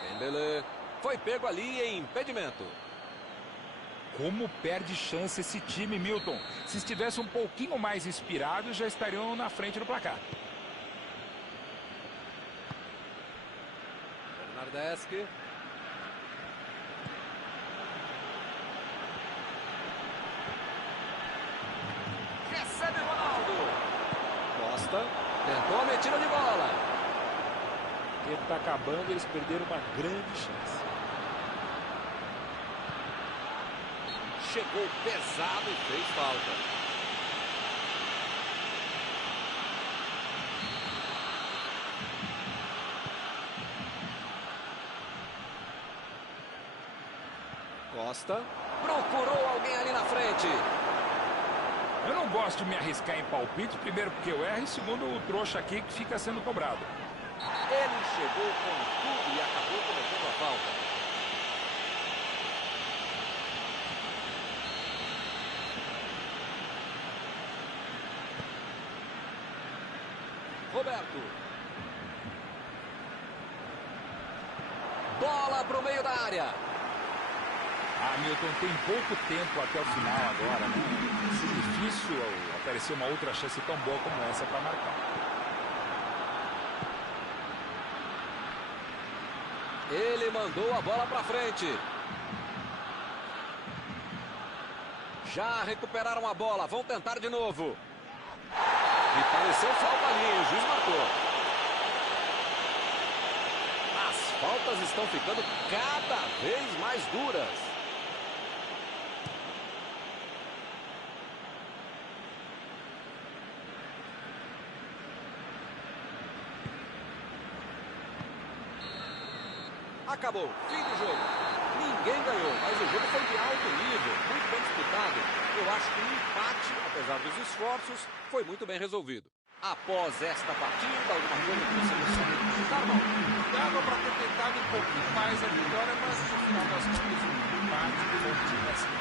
Dembélé foi pego ali em impedimento. Como perde chance esse time, Milton. Se estivesse um pouquinho mais inspirado, já estariam na frente do placar. Bernardeschi. Recebe Ronaldo. Costa. Tentou a metida de bola. O tempo está acabando, eles perderam uma grande chance. Chegou pesado e fez falta. Costa procurou alguém ali na frente. Eu não gosto de me arriscar em palpite, primeiro porque eu erro e segundo o trouxa aqui que fica sendo cobrado. Ele chegou com tudo e acabou cometendo a falta. Roberto. Bola para o meio da área. Milton, tem pouco tempo até o final agora, né? É difícil aparecer uma outra chance tão boa como essa para marcar. Ele mandou a bola para frente. Já recuperaram a bola, vão tentar de novo. E pareceu falta ali, o juiz marcou. As faltas estão ficando cada vez mais duras. Acabou, fim do jogo. Ninguém ganhou, mas o jogo foi de alto nível, muito bem disputado. Eu acho que o empate, apesar dos esforços, foi muito bem resolvido. Após esta partida, alguma coisa que você gostaria de comentar, não? Dava para ter tentado um pouquinho mais a vitória, mas no final das contas, o empate foi um time assim,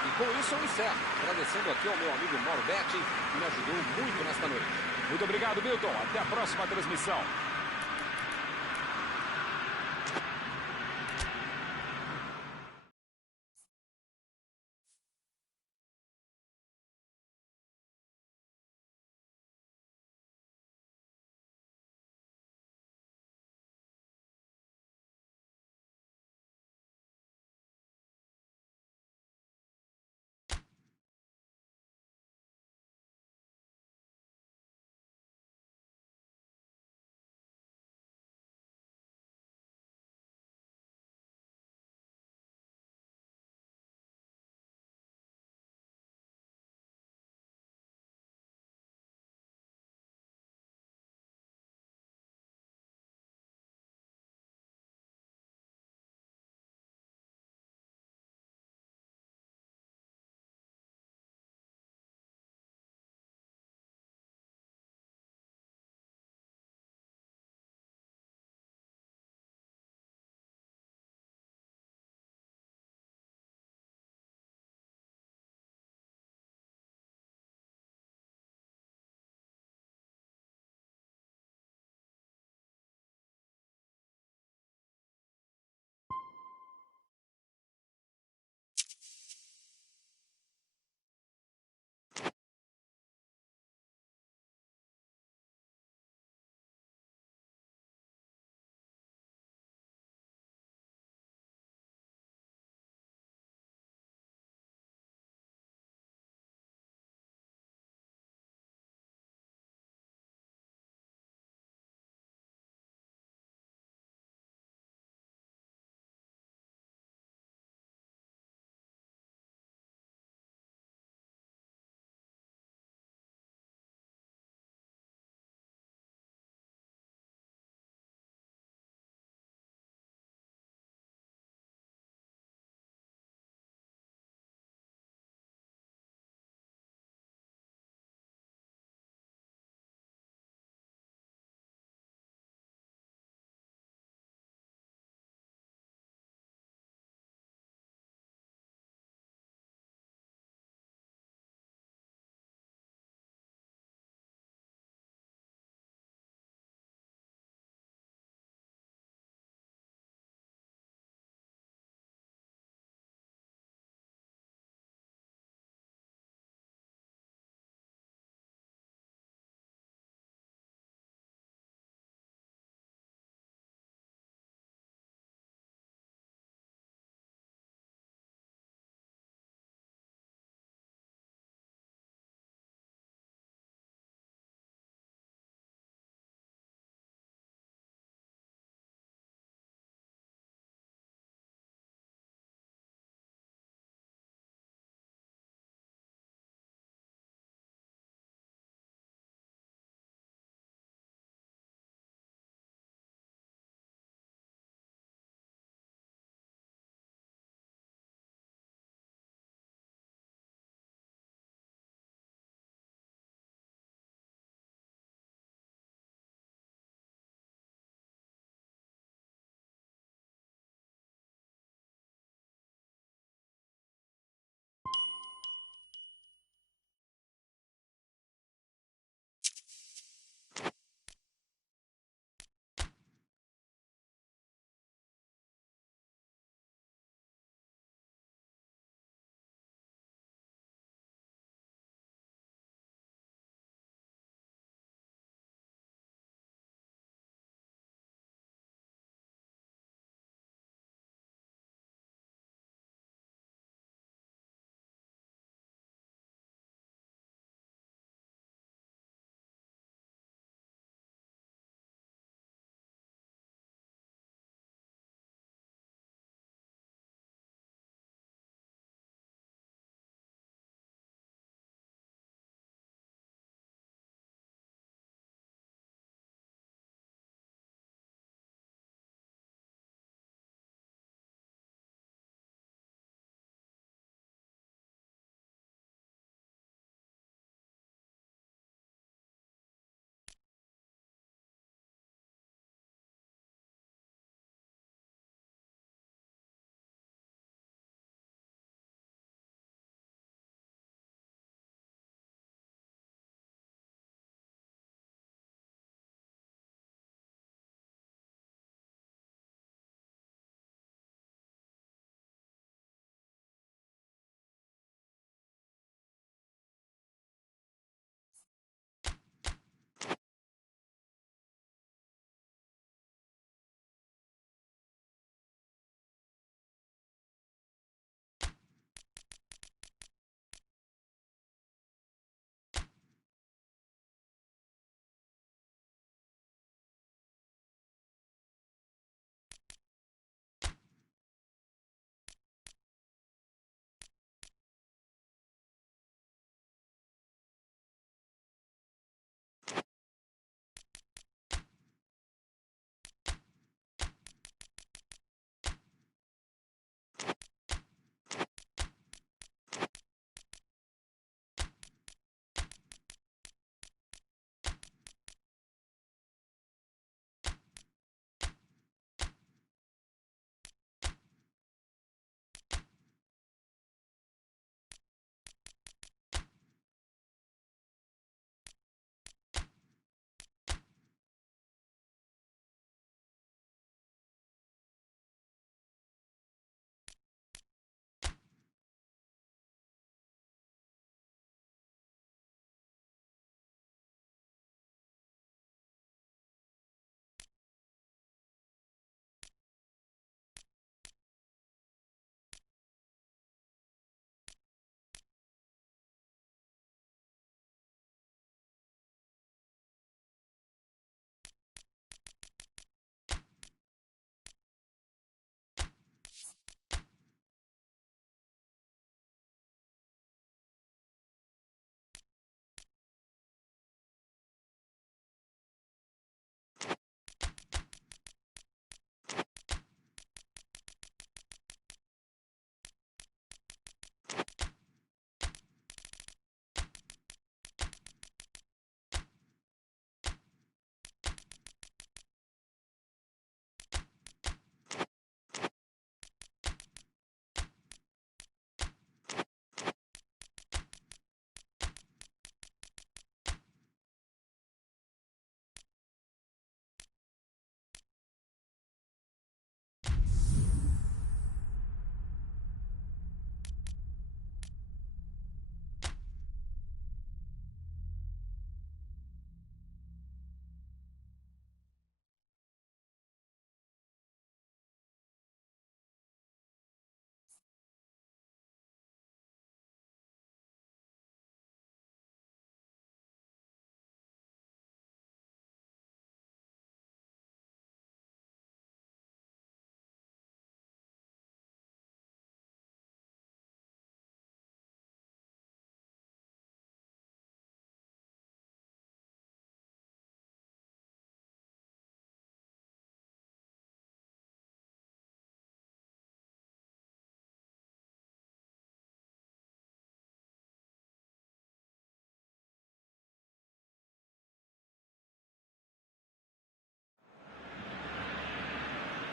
E com isso eu encerro, agradecendo aqui ao meu amigo Mauro Betti, que me ajudou muito nesta noite. Muito obrigado, Milton. Até a próxima transmissão.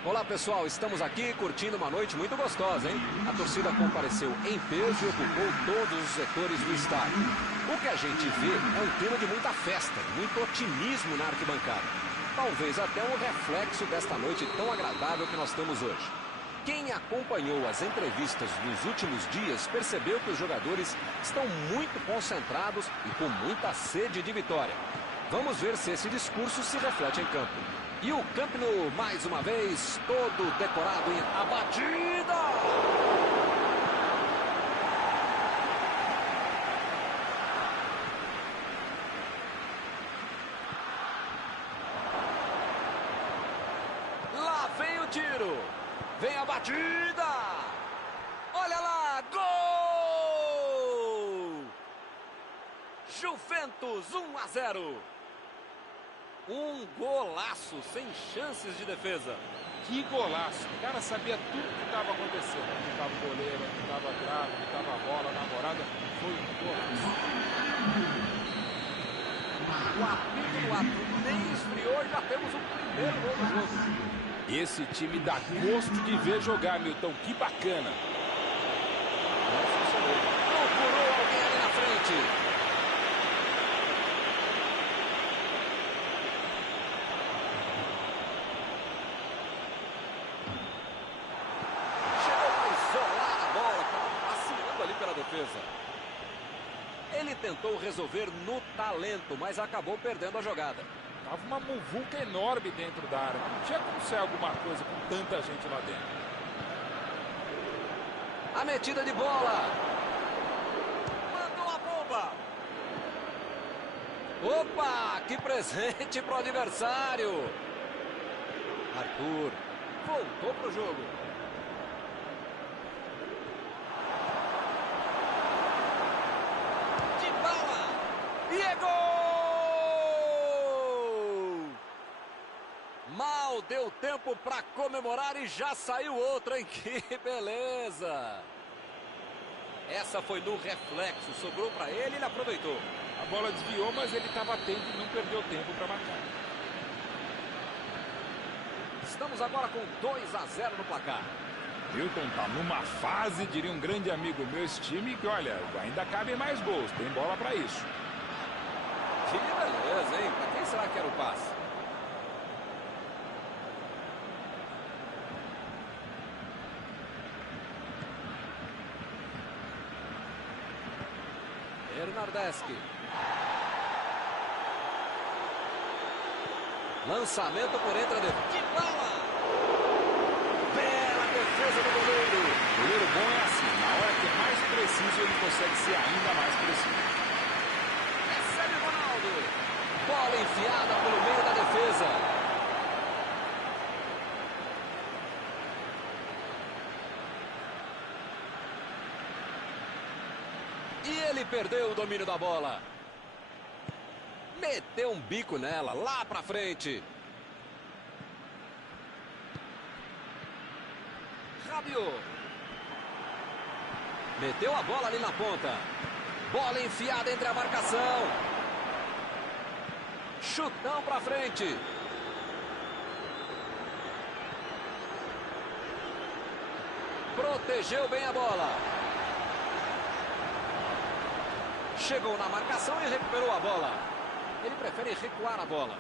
Olá pessoal, estamos aqui curtindo uma noite muito gostosa, hein? A torcida compareceu em peso e ocupou todos os setores do estádio. O que a gente vê é um clima de muita festa, muito otimismo na arquibancada. Talvez até um reflexo desta noite tão agradável que nós temos hoje. Quem acompanhou as entrevistas nos últimos dias percebeu que os jogadores estão muito concentrados e com muita sede de vitória. Vamos ver se esse discurso se reflete em campo. E o Camp Nou, mais uma vez, todo decorado em a batida! Lá vem o tiro! Vem a batida! Olha lá! Gol! Juventus 1-0. Um golaço, sem chances de defesa. Que golaço. O cara sabia tudo que estava acontecendo. Onde estava o goleiro, onde estava a trave, onde estava a bola, na morada. Foi um golaço. O apito do árbitro nem esfriou, já temos o primeiro gol do jogo. Esse time dá gosto de ver jogar, Milton. Que bacana. Procurou alguém ali na frente. Defesa. Ele tentou resolver no talento, mas acabou perdendo a jogada. Tava uma muvuca enorme dentro da área. Não tinha como ser alguma coisa com tanta gente lá dentro. A metida de bola. Mandou a bomba. Opa, que presente pro adversário. Arthur voltou pro jogo. E é gol! Mal deu tempo para comemorar e já saiu outra, hein? Que beleza! Essa foi no reflexo, sobrou para ele e ele aproveitou. A bola desviou, mas ele estava atento e não perdeu tempo para marcar. Estamos agora com 2-0 no placar. Milton tá numa fase, diria um grande amigo meu, esse time, que olha, ainda cabem mais gols, tem bola para isso. Que beleza, hein? Para quem será que era o passe? Bernardeschi. Lançamento por entre a defesa. Que bola! Bela defesa do goleiro. Goleiro bom é assim, na hora que é mais preciso, ele consegue ser ainda mais preciso. Bola enfiada pelo meio da defesa. E ele perdeu o domínio da bola. Meteu um bico nela, lá pra frente. Rabiot. Meteu a bola ali na ponta. Bola enfiada entre a marcação. Chutão pra frente. Protegeu bem a bola. Chegou na marcação e recuperou a bola. Ele prefere recuar a bola.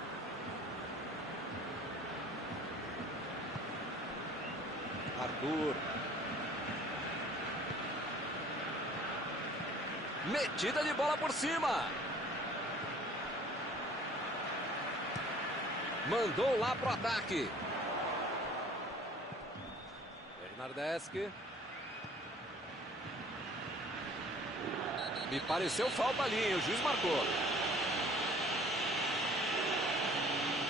Arthur. Metida de bola por cima. Mandou lá pro ataque. Bernardeschi. Me pareceu falta ali, o juiz marcou.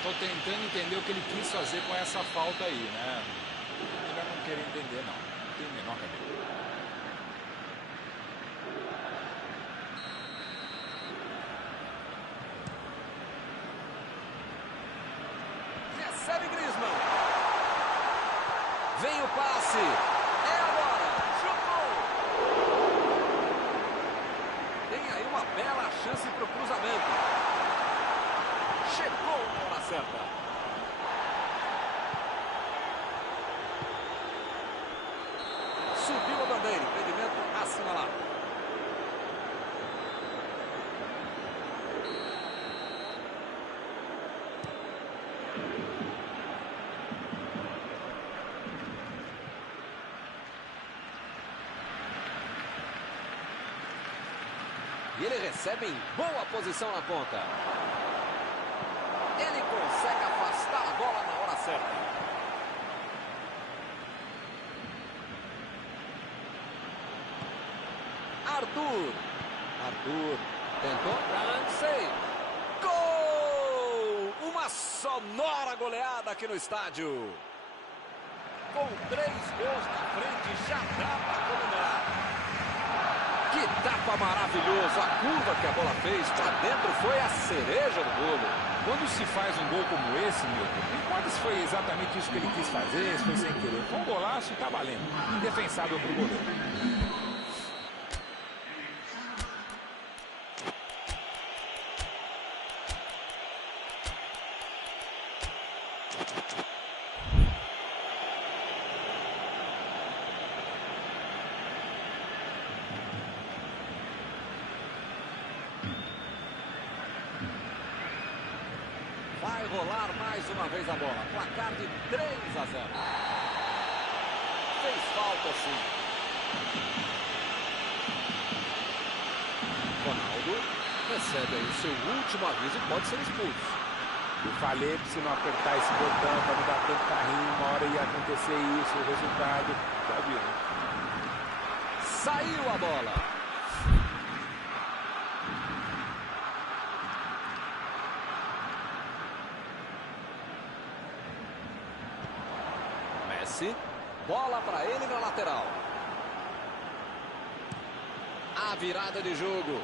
Tô tentando entender o que ele quis fazer com essa falta aí, né? Melhor não querer entender, não. Não tem o menor caminho. Recebe Griezmann. Vem o passe. É agora. Chutou. Tem aí uma bela chance para o cruzamento. Chegou na hora certa. E ele recebe em boa posição na ponta. Ele consegue afastar a bola na hora certa. Arthur tentou. Ramsey. Gol! Uma sonora goleada aqui no estádio. Com 3 gols na frente, já dá para comemorar. Que tapa maravilhoso. A curva que a bola fez para dentro foi a cereja do bolo. Quando se faz um gol como esse, Milton, não importa se foi exatamente isso que ele quis fazer, se foi sem querer. Foi um golaço, tá valendo. Indefensável pro goleiro. Vai rolar mais uma vez a bola. Placar de 3-0. Fez falta sim. Ronaldo recebe aí o seu último aviso e pode ser expulso. Eu falei pra você não apertar esse botão para não dar tanto carrinho. Uma hora ia acontecer isso, o resultado. Já viu, né? Saiu a bola. Messi. Bola para ele na lateral. A virada de jogo.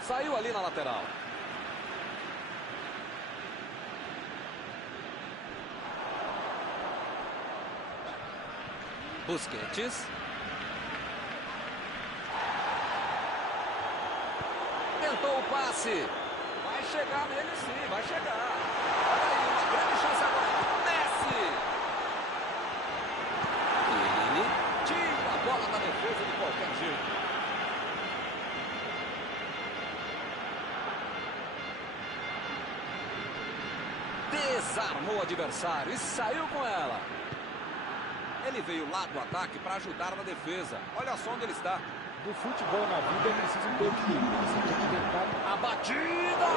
Saiu ali na lateral. Busquets. Tentou o passe. Vai chegar nele sim, vai chegar. Olha aí, uma grande chance agora. Messi. Ele tira a bola da defesa de qualquer jeito. Desarmou o adversário e saiu com ela. Ele veio lá do ataque para ajudar na defesa. Olha só onde ele está. No futebol, na vida, é preciso ter equilíbrio. Você tem que tentar... A batida!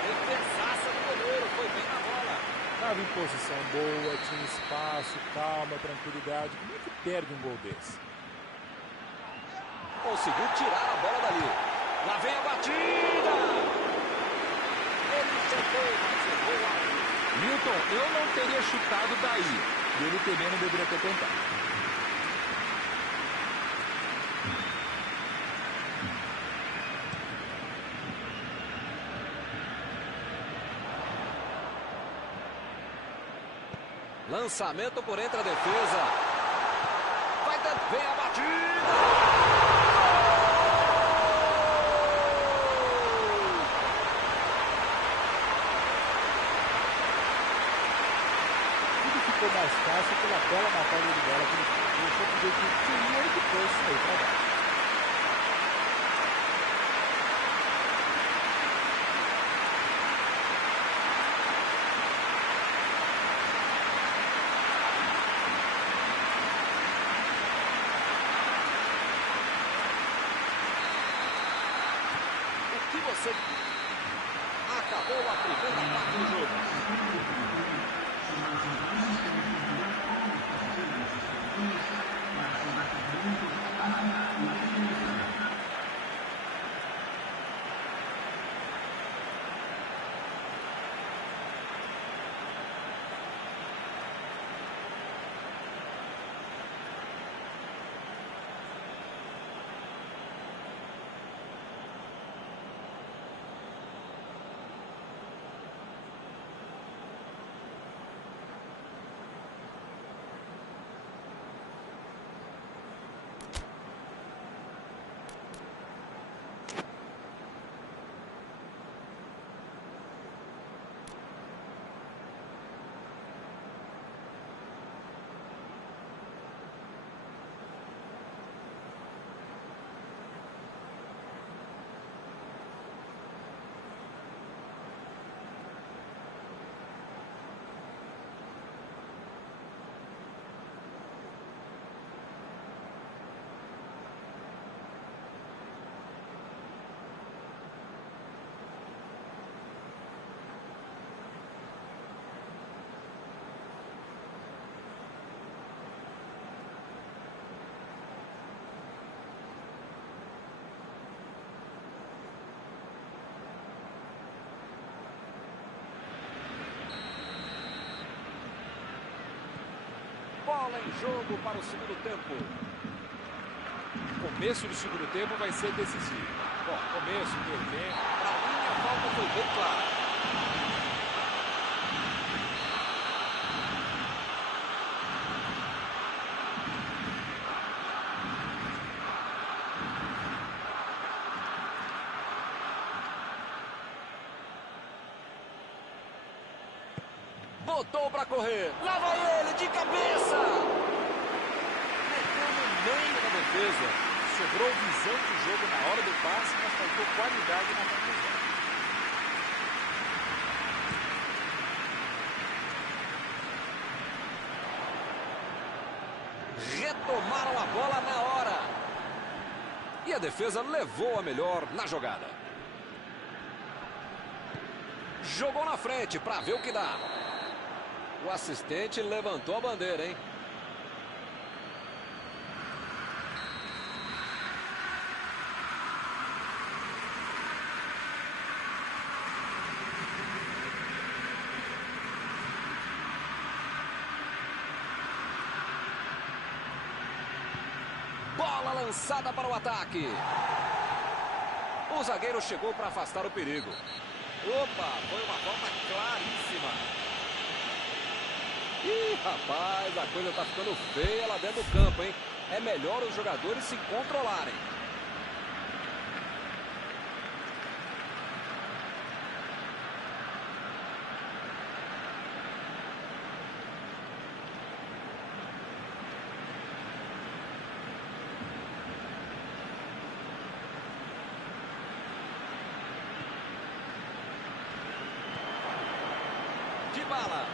Defesaça do goleiro, foi bem na bola. Estava em posição boa, tinha espaço, calma, tranquilidade. Como é que perde um gol desse? Conseguiu tirar a bola dali. Lá vem a batida! Ele tentou, mas errou alto. Milton, eu não teria chutado daí. E ele também não deveria ter tentado. Lançamento por entre a defesa. Vai dentro, vem a batida. Tudo ficou mais fácil pela bela batalha de bola que ele deixou do jeito que queria e depois saiu para baixo. Acabou a primeira parte do jogo. Bola em jogo para o segundo tempo. O começo do segundo tempo vai ser decisivo. Bom, começo, meio tempo. Para mim, a falta foi bem clara. Botou para correr. Lá vai ele, de cabeça. Meteu no meio da defesa. Sobrou visão de jogo na hora do passe, mas faltou qualidade na conclusão. Retomaram a bola na hora. E a defesa levou a melhor na jogada. Jogou na frente para ver o que dá. O assistente levantou a bandeira, hein? Bola lançada para o ataque. O zagueiro chegou para afastar o perigo. Opa, foi uma falta claríssima. Ih, rapaz, a coisa tá ficando feia lá dentro do campo, hein? É melhor os jogadores se controlarem. Dybala.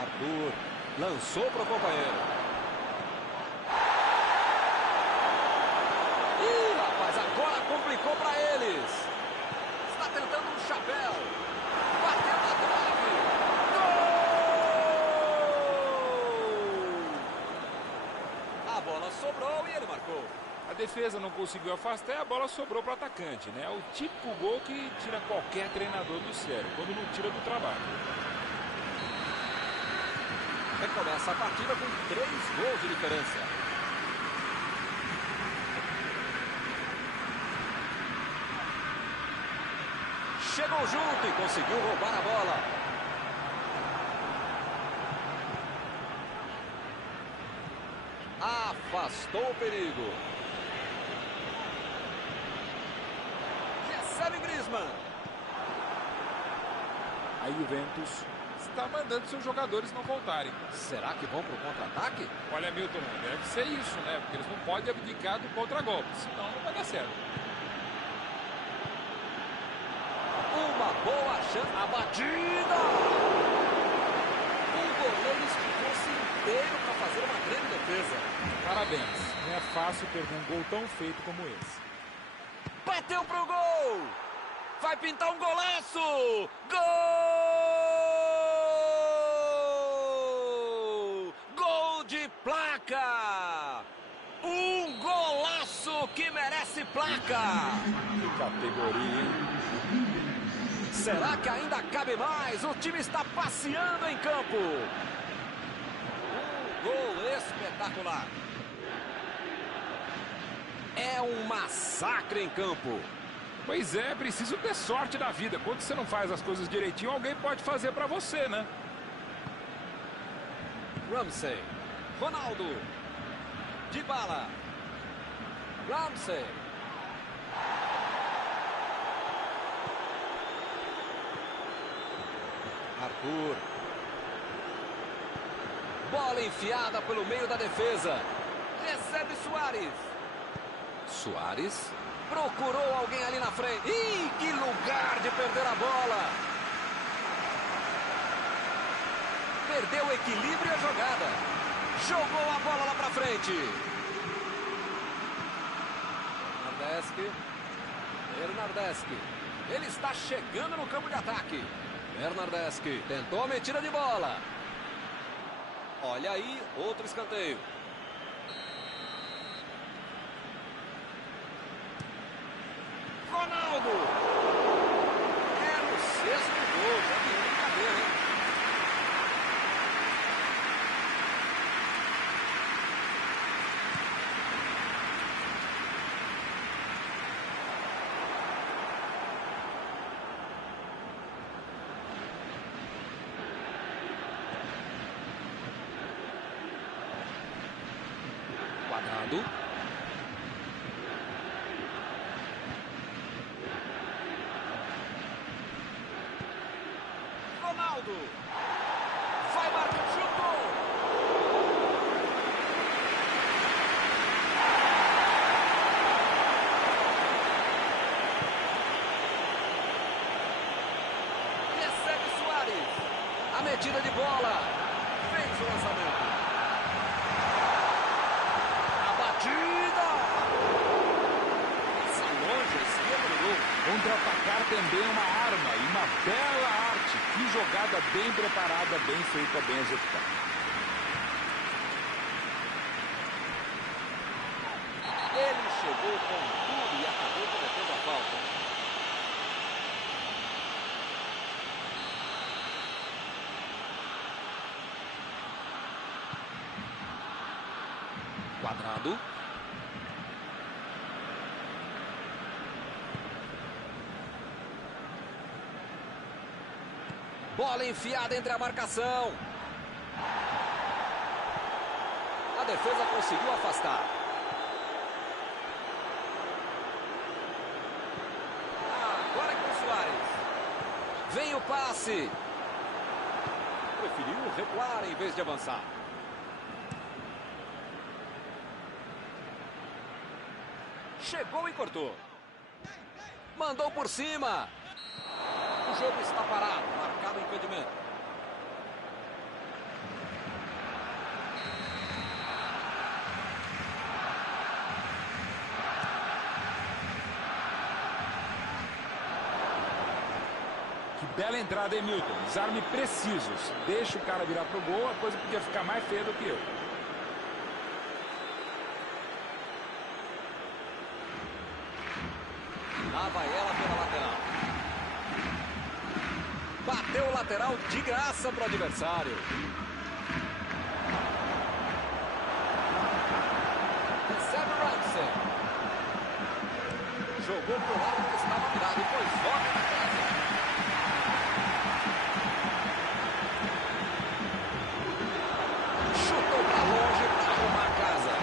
Arthur lançou para o companheiro. Ih, rapaz, agora complicou para eles. Está tentando um chapéu. Bateu na trave. Gol! A bola sobrou e ele marcou. A defesa não conseguiu afastar e a bola sobrou para o atacante, né? O típico gol que tira qualquer treinador do sério, quando não tira do trabalho. Recomeça a partida com 3 gols de diferença. Chegou junto e conseguiu roubar a bola. Afastou o perigo. Recebe Griezmann. A Juventus está mandando seus jogadores não voltarem. Será que vão para o contra-ataque? Olha, Milton, deve ser isso, né? Porque eles não podem abdicar do contra-golpe, senão não vai dar certo. Uma boa chance. A batida! O goleiro esticou-se inteiro para fazer uma grande defesa. Parabéns. Não é fácil perder um gol tão feito como esse. Bateu pro gol! Vai pintar um golaço! Gol! Gol de placa! Um golaço que merece placa! Que categoria, hein? Será que ainda cabe mais? O time está passeando em campo. Um gol espetacular. É um massacre em campo. Pois é, preciso ter sorte da vida. Quando você não faz as coisas direitinho, alguém pode fazer pra você, né? Ramsey. Ronaldo. Dybala. Ramsey. Arthur. Bola enfiada pelo meio da defesa. Recebe Suárez. Suárez procurou alguém ali na frente. Ih, que lugar de perder a bola. Perdeu o equilíbrio e a jogada. Jogou a bola lá pra frente. Bernardeschi. Ele está chegando no campo de ataque. Bernardeschi tentou a metida de bola. Olha aí, outro escanteio. Ronaldo! É no 6º gol, já tem brincadeira, hein? Quadrado. Ronaldo. Vai marcar o chuto. A metida de bola. Fez o lançamento. A batida. Passa longe a esquerda do gol. Contra-atacar também é uma arma e uma bela arte. Que jogada bem preparada, bem feita, bem executada. Ele chegou com tudo e acabou cometendo a falta. Quadrado. Bola enfiada entre a marcação. A defesa conseguiu afastar. Agora é com o Suárez. Vem o passe. Preferiu recuar em vez de avançar. Chegou e cortou. Mandou por cima. O jogo está parado. Marcado o impedimento. Que bela entrada, hein, Milton? Desarme precisos. Deixa o cara virar pro gol, a coisa podia ficar mais feia do que eu. Lá vai ela pela lateral. Bateu o lateral de graça para o adversário. Recebe o Ramsey. Jogou pro lado que estava virado. Depois volta na casa. Chutou para longe para arrumar a casa.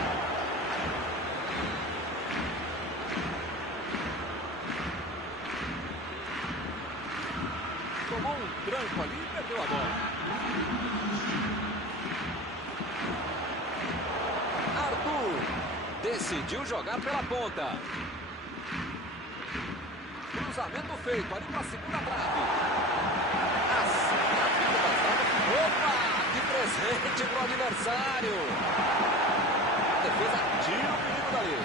Tomou um tranco ali e perdeu a bola. Arthur decidiu jogar pela ponta. Cruzamento feito ali para a segunda trave. Assim a vida da zaga. Opa! Que presente para o adversário. A defesa tira o perigo dali.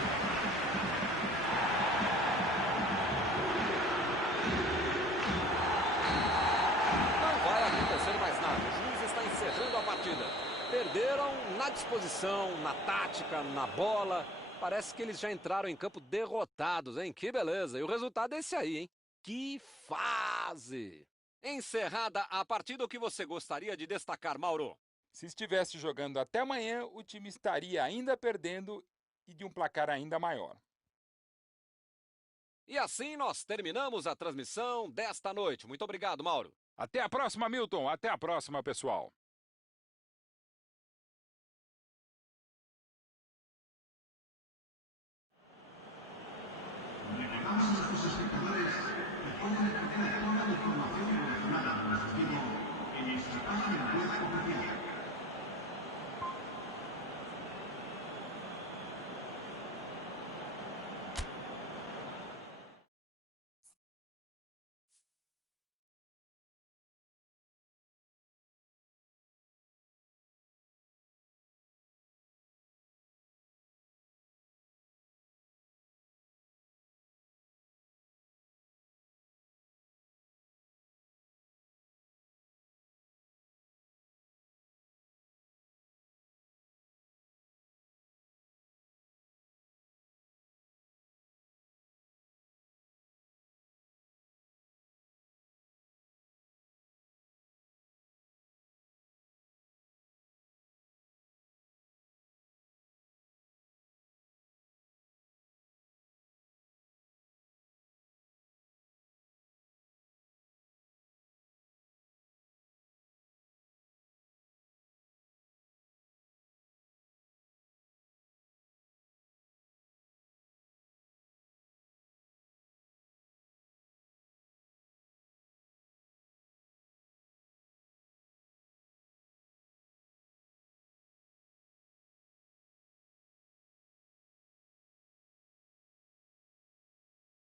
Mais nada, o juiz está encerrando a partida. Perderam na disposição, na tática, na bola. Parece que eles já entraram em campo derrotados, hein? Que beleza. E o resultado é esse aí, hein? Que fase! Encerrada a partida, o que você gostaria de destacar, Mauro? Se estivesse jogando até amanhã, o time estaria ainda perdendo e de um placar ainda maior. E assim nós terminamos a transmissão desta noite. Muito obrigado, Mauro. Até a próxima, Milton. Até a próxima, pessoal.